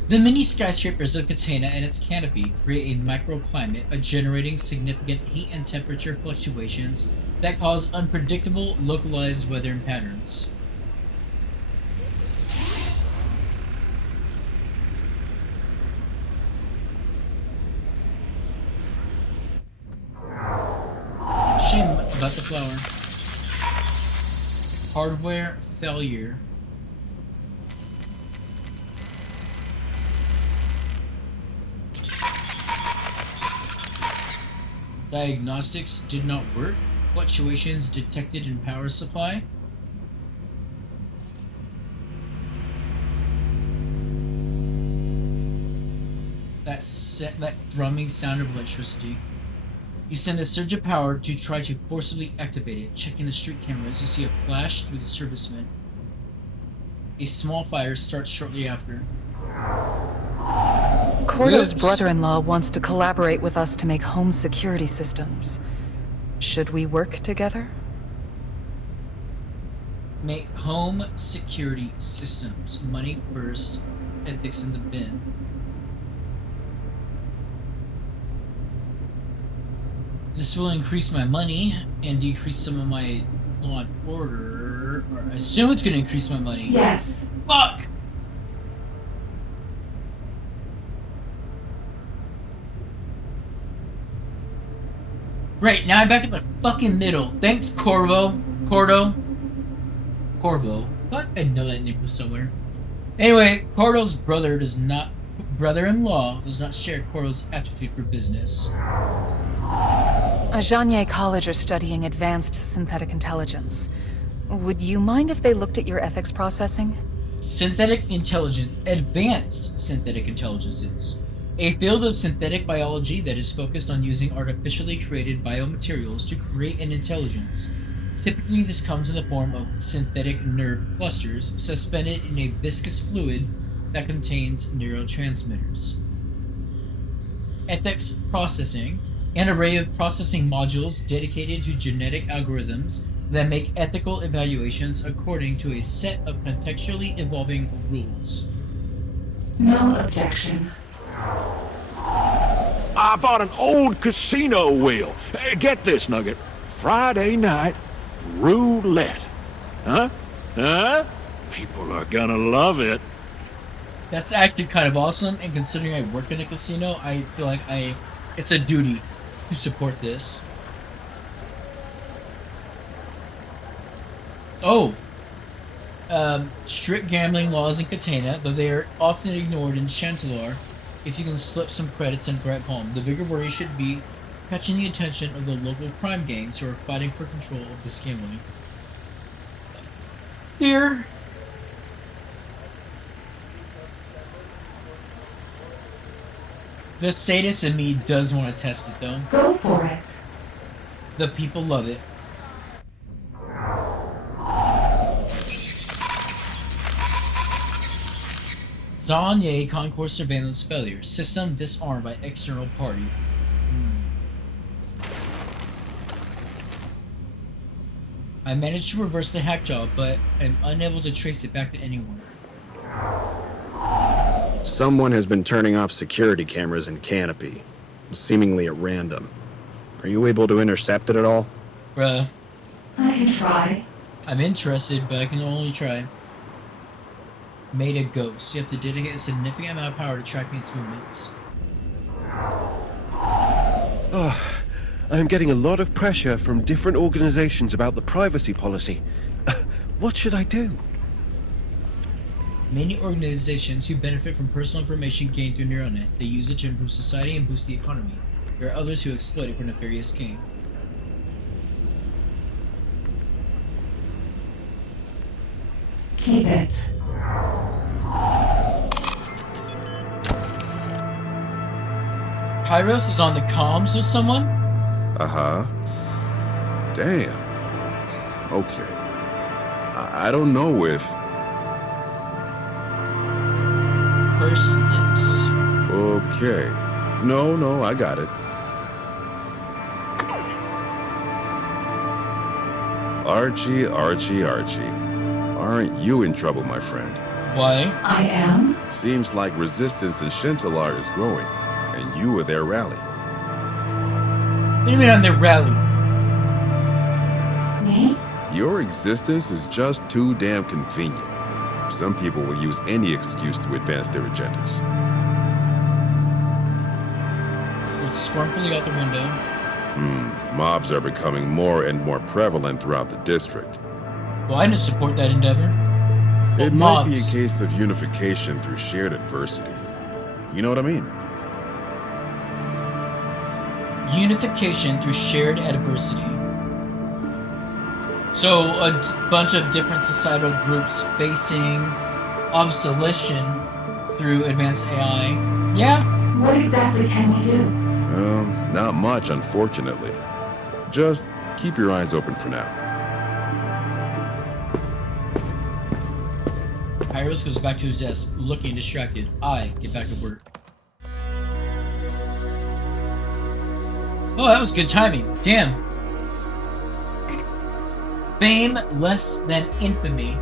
The mini skyscrapers of Catena and its canopy create a microclimate by generating significant heat and temperature fluctuations that cause unpredictable, localized weather patterns. Shame about the flower. Hardware failure. Diagnostics did not work. Fluctuations detected in power supply. That thrumming sound of electricity. You send a surge of power to try to forcibly activate it. Checking the street cameras, you see a flash through the serviceman. A small fire starts shortly after. Khorto's brother-in-law wants to collaborate with us to make home security systems. Should we work together? Make home security systems. Money first, ethics in the bin. This will increase my money and decrease some of my law and order. Or I assume it's going to increase my money. Yes. Fuck! Great, now I'm back at the fucking middle. Thanks, Khorto. Fuck, I know that name from somewhere. Anyway, Khorto's brother-in-law does not share Khorto's aptitude for business. Janier College are studying advanced synthetic intelligence. Would you mind if they looked at your ethics processing? Synthetic intelligence, advanced synthetic intelligence is a field of synthetic biology that is focused on using artificially created biomaterials to create an intelligence. Typically, this comes in the form of synthetic nerve clusters suspended in a viscous fluid that contains neurotransmitters. Ethics processing, an array of processing modules dedicated to genetic algorithms that make ethical evaluations according to a set of contextually evolving rules. No objection. I bought an old casino wheel. Get this, Nugget. Friday night roulette. Huh? Huh? People are gonna love it. That's actually kind of awesome, and considering I work in a casino, I feel like it's a duty to support this. Oh! Strict gambling laws in Catena, though they are often ignored in Chantelar. If you can slip some credits and drive home, the bigger worry should be catching the attention of the local crime gangs who are fighting for control of this gambling. Here. The sadist in me does want to test it, though. Go for it. The people love it. Zonye Concourse surveillance failure. System disarmed by external party. I managed to reverse the hack job, but I'm unable to trace it back to anyone. Someone has been turning off security cameras in Canopy, seemingly at random. Are you able to intercept it at all? Bruh. I can try. I'm interested, but I can only try. Made a ghost. You have to dedicate a significant amount of power to tracking its movements. Oh, I'm getting a lot of pressure from different organizations about the privacy policy. What should I do? Many organizations who benefit from personal information gained through NeuroNet. They use it to improve society and boost the economy. There are others who exploit it for nefarious gain. Keep it. Pyros is on the comms with someone? Uh-huh. Damn. Okay. I don't know if... First nips. Okay. No, I got it. Archie. Aren't you in trouble, my friend? Why? I am? Seems like resistance in Chantelar is growing, and you were their rally. What do you mean on their rally? Me? Your existence is just too damn convenient. Some people will use any excuse to advance their agendas. Looked scornfully out the window. Mobs are becoming more and more prevalent throughout the district. Well, I didn't support that endeavor. It might be a case of unification through shared adversity. You know what I mean? Unification through shared adversity. So, a bunch of different societal groups facing obsolescence through advanced AI. Yeah? What exactly can we do? Not much, unfortunately. Just keep your eyes open for now. Pyros goes back to his desk, looking distracted. I get back to work. Oh, that was good timing. Damn. Fame less than infamy.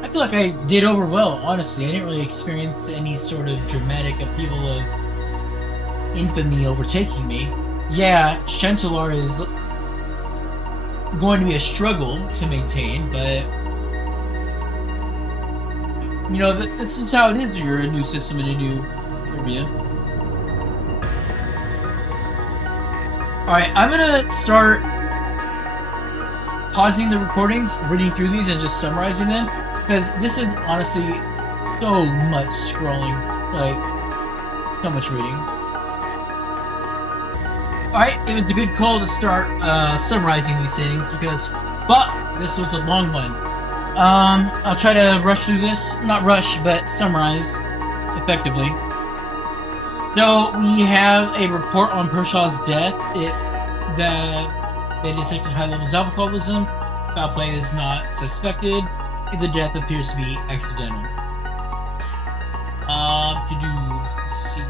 I feel like I did over well, honestly. I didn't really experience any sort of dramatic upheaval of infamy overtaking me. Yeah, Chantelar is going to be a struggle to maintain, but you know, this is how it is when you're a new system in a new area. Alright, I'm gonna start pausing the recordings, reading through these, and just summarizing them, because this is honestly so much scrolling, like, so much reading. Alright, it was a good call to start summarizing these things, because fuck, this was a long one. I'll try to rush through this, not rush, but summarize effectively. So, we have a report on Pershaw's death. They detected high levels of alcoholism. Foul play is not suspected. The death appears to be accidental. Let's see.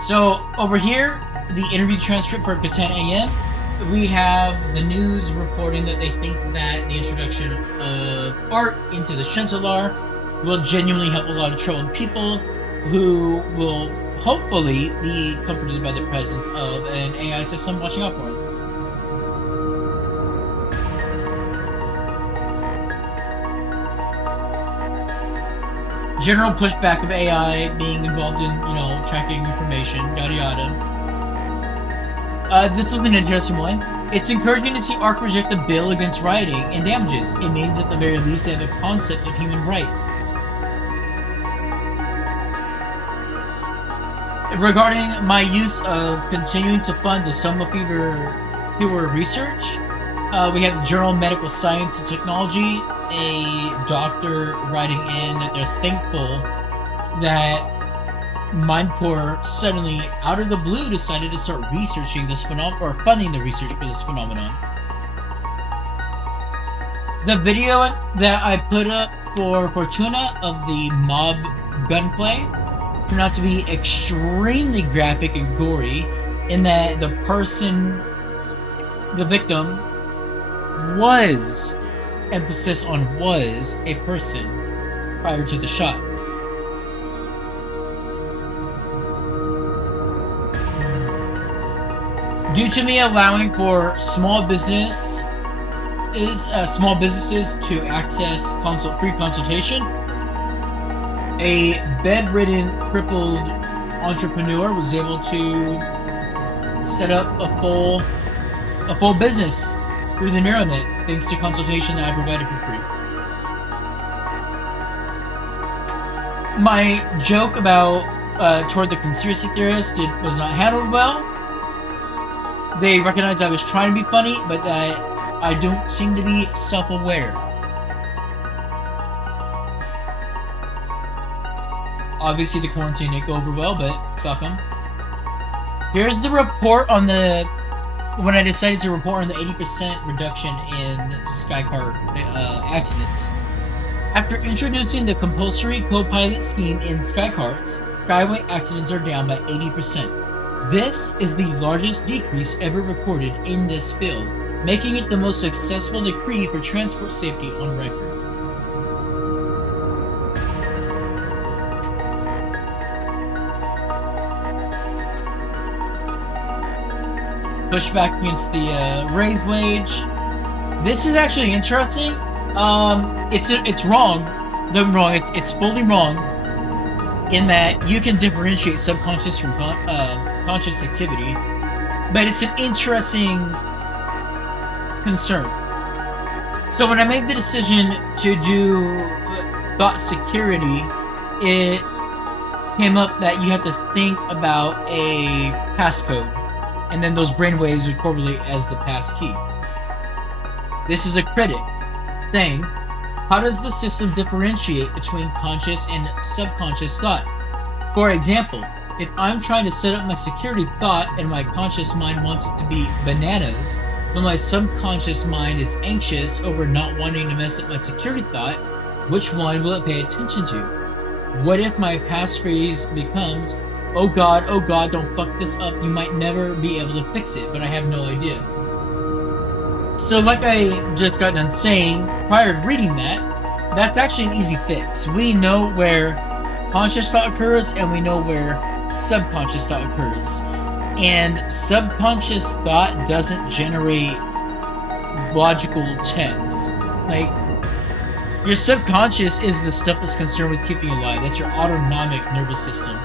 So, over here, the interview transcript for Catena AM, we have the news reporting that they think that the introduction of art into the Chantelar will genuinely help a lot of troubled people who will hopefully be comforted by the presence of an AI system watching out for him. General pushback of AI being involved in, tracking information, yada yada. This was an interesting one. It's encouraging to see ARC reject a bill against rioting and damages. It means at the very least they have a concept of human right. Regarding my use of continuing to fund the Soma Fever research, we have the Journal of Medical Science and Technology, a doctor writing in that they're thankful that Mindcore suddenly, out of the blue, decided to start researching this phenomenon, or funding the research for this phenomenon. The video that I put up for Fortuna of the mob gunplay turned out to be extremely graphic and gory, in that the victim was, emphasis on was, a person prior to the shot. Due to me allowing for small businesses to access free consultation, a bedridden, crippled entrepreneur was able to set up a full business through the NeuroNet, thanks to consultation that I provided for free. My joke about toward the conspiracy theorist was not handled well. They recognized I was trying to be funny, but that I don't seem to be self-aware. Obviously the quarantine didn't go over well, but fuck them. Here's the report on when I decided to report on the 80% reduction in Skycart accidents. After introducing the compulsory co-pilot scheme in Skycarts, Skyway accidents are down by 80%. This is the largest decrease ever recorded in this field, making it the most successful decree for transport safety on record. Pushback against the raised wage. This is actually interesting. It's wrong. No, wrong. It's fully wrong in that you can differentiate subconscious from conscious activity, but it's an interesting concern. So when I made the decision to do thought security, it came up that you have to think about a passcode, and then those brainwaves would correlate as the pass key. This is a critic saying, how does the system differentiate between conscious and subconscious thought? For example, if I'm trying to set up my security thought and my conscious mind wants it to be bananas, but my subconscious mind is anxious over not wanting to mess up my security thought, which one will it pay attention to? What if my passphrase becomes, oh god, don't fuck this up, you might never be able to fix it, but I have no idea. So like I just got done saying, prior to reading that, that's actually an easy fix. We know where conscious thought occurs, and we know where subconscious thought occurs. And subconscious thought doesn't generate logical text. Like, your subconscious is the stuff that's concerned with keeping you alive. That's your autonomic nervous system.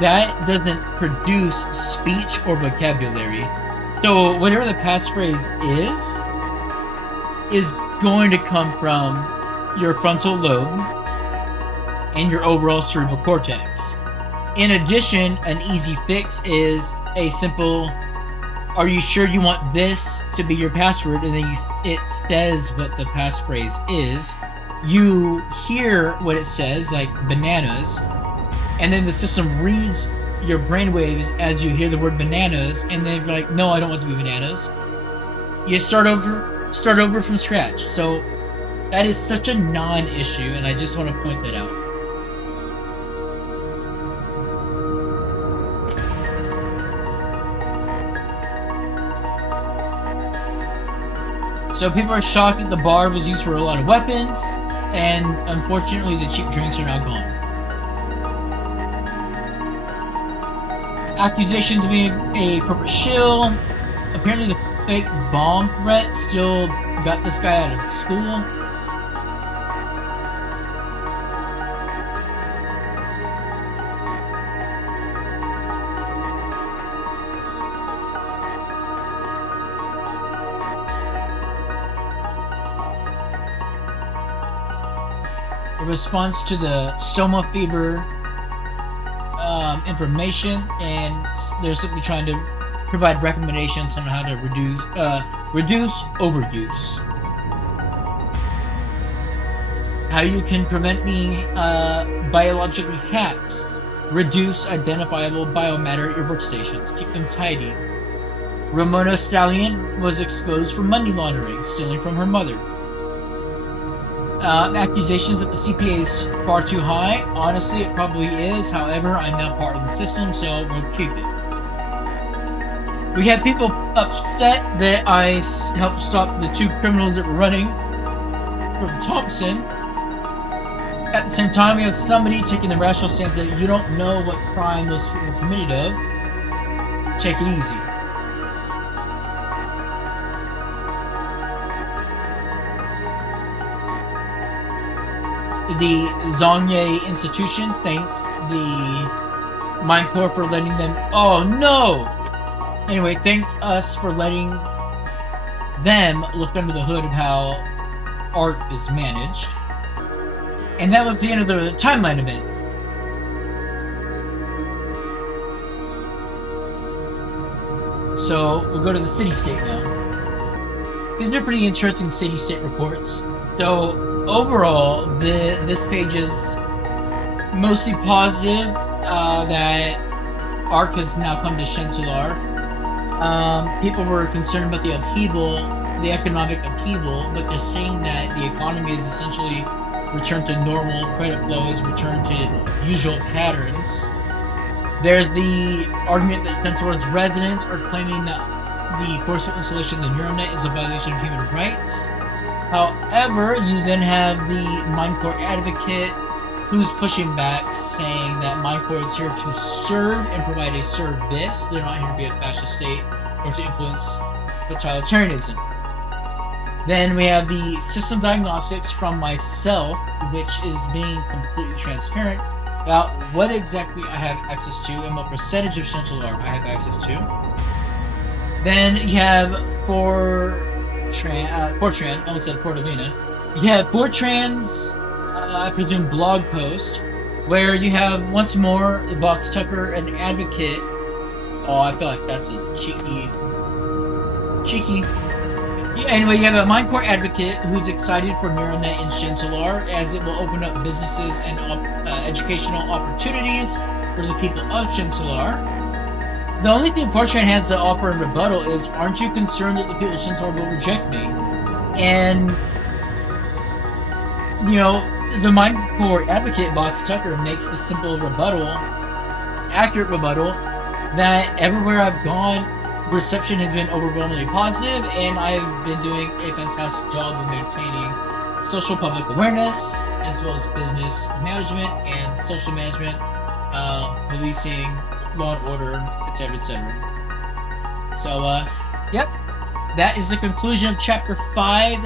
That doesn't produce speech or vocabulary. So whatever the passphrase is going to come from your frontal lobe and your overall cerebral cortex. In addition, an easy fix is a simple, are you sure you want this to be your password? And then it says what the passphrase is. You hear what it says, like bananas, and then the system reads your brainwaves as you hear the word bananas, and then you're like, no, I don't want to be bananas. You start over from scratch. So that is such a non-issue, and I just want to point that out. So people are shocked that the bar was used for a lot of weapons, and unfortunately the cheap drinks are now gone. Accusations of being a corporate shill. Apparently the fake bomb threat still got this guy out of school. A response to the Soma fever information, and they're simply trying to provide recommendations on how to reduce overuse. How you can prevent being biologically hacked. Reduce identifiable biomatter at your workstations. Keep them tidy. Ramona Stallion was exposed for money laundering, stealing from her mother. Accusations that the CPA is far too high. Honestly, it probably is. However, I'm now part of the system, so we'll keep it. We had people upset that I helped stop the 2 criminals that were running from Thompson. At the same time, we have somebody taking the rational stance that you don't know what crime those people were committed of. Take it easy. The Zhongye institution thanked the Mindcore for letting them... Oh, no! Anyway, thank us for letting them look under the hood of how art is managed. And that was the end of the timeline event. So, we'll go to the city-state now. These are pretty interesting city-state reports. So, overall, this page is mostly positive that ARC has now come to Shentular. People were concerned about the upheaval, the economic upheaval, but they're saying that the economy is essentially returned to normal, credit flow is returned to usual patterns. There's the argument that Shentular's residents are claiming that the forceful installation of the NeuroNet is a violation of human rights. However, you then have the Mindcore advocate who's pushing back, saying that Mindcore is here to serve and provide a service. They're not here to be a fascist state or to influence totalitarianism. Then we have the system diagnostics from myself, which is being completely transparent about what exactly I have access to and what percentage of Shentular I have access to. Then you have Fortran, almost said Portalina. You have Fortran's, I presume, blog post, where you have once more Vox Tucker, an advocate. Oh, I feel like that's a cheeky. Yeah, anyway, you have a Mindcore advocate who's excited for NeuroNet in Shentular, as it will open up businesses and educational opportunities for the people of Shentular. The only thing Fortran has to offer in rebuttal is, aren't you concerned that the people of Shentular will reject me? And, you know, the Mindcore advocate, Vox Tucker, makes the simple rebuttal, accurate rebuttal, that everywhere I've gone, reception has been overwhelmingly positive, and I've been doing a fantastic job of maintaining social public awareness, as well as business management and social management, policing, law and order, etc., etc. So, yep, that is the conclusion of Chapter 5,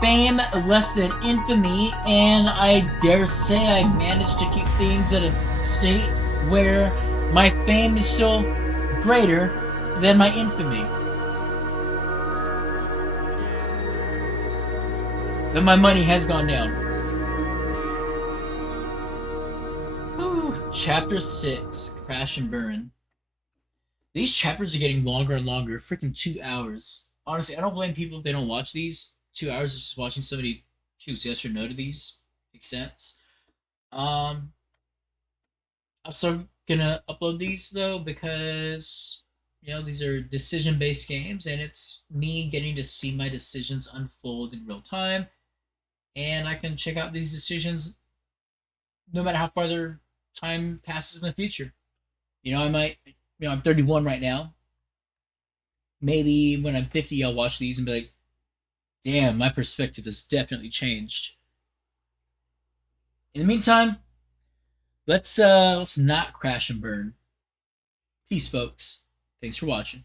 Fame Less Than Infamy, and I dare say I managed to keep things at a state where my fame is still greater than my infamy. But my money has gone down. Whew. Chapter 6, Crash and Burn. These chapters are getting longer and longer. Freaking 2 hours. Honestly, I don't blame people if they don't watch these. 2 hours of just watching somebody choose yes or no to these. Makes sense. I'm still gonna upload these though, because you know, these are decision-based games, and it's me getting to see my decisions unfold in real time, and I can check out these decisions no matter how farther time passes in the future. You know, I might, you know, I'm 31 right now. Maybe when I'm 50, I'll watch these and be like, damn, my perspective has definitely changed. In the meantime, let's not crash and burn. Peace, folks. Thanks for watching.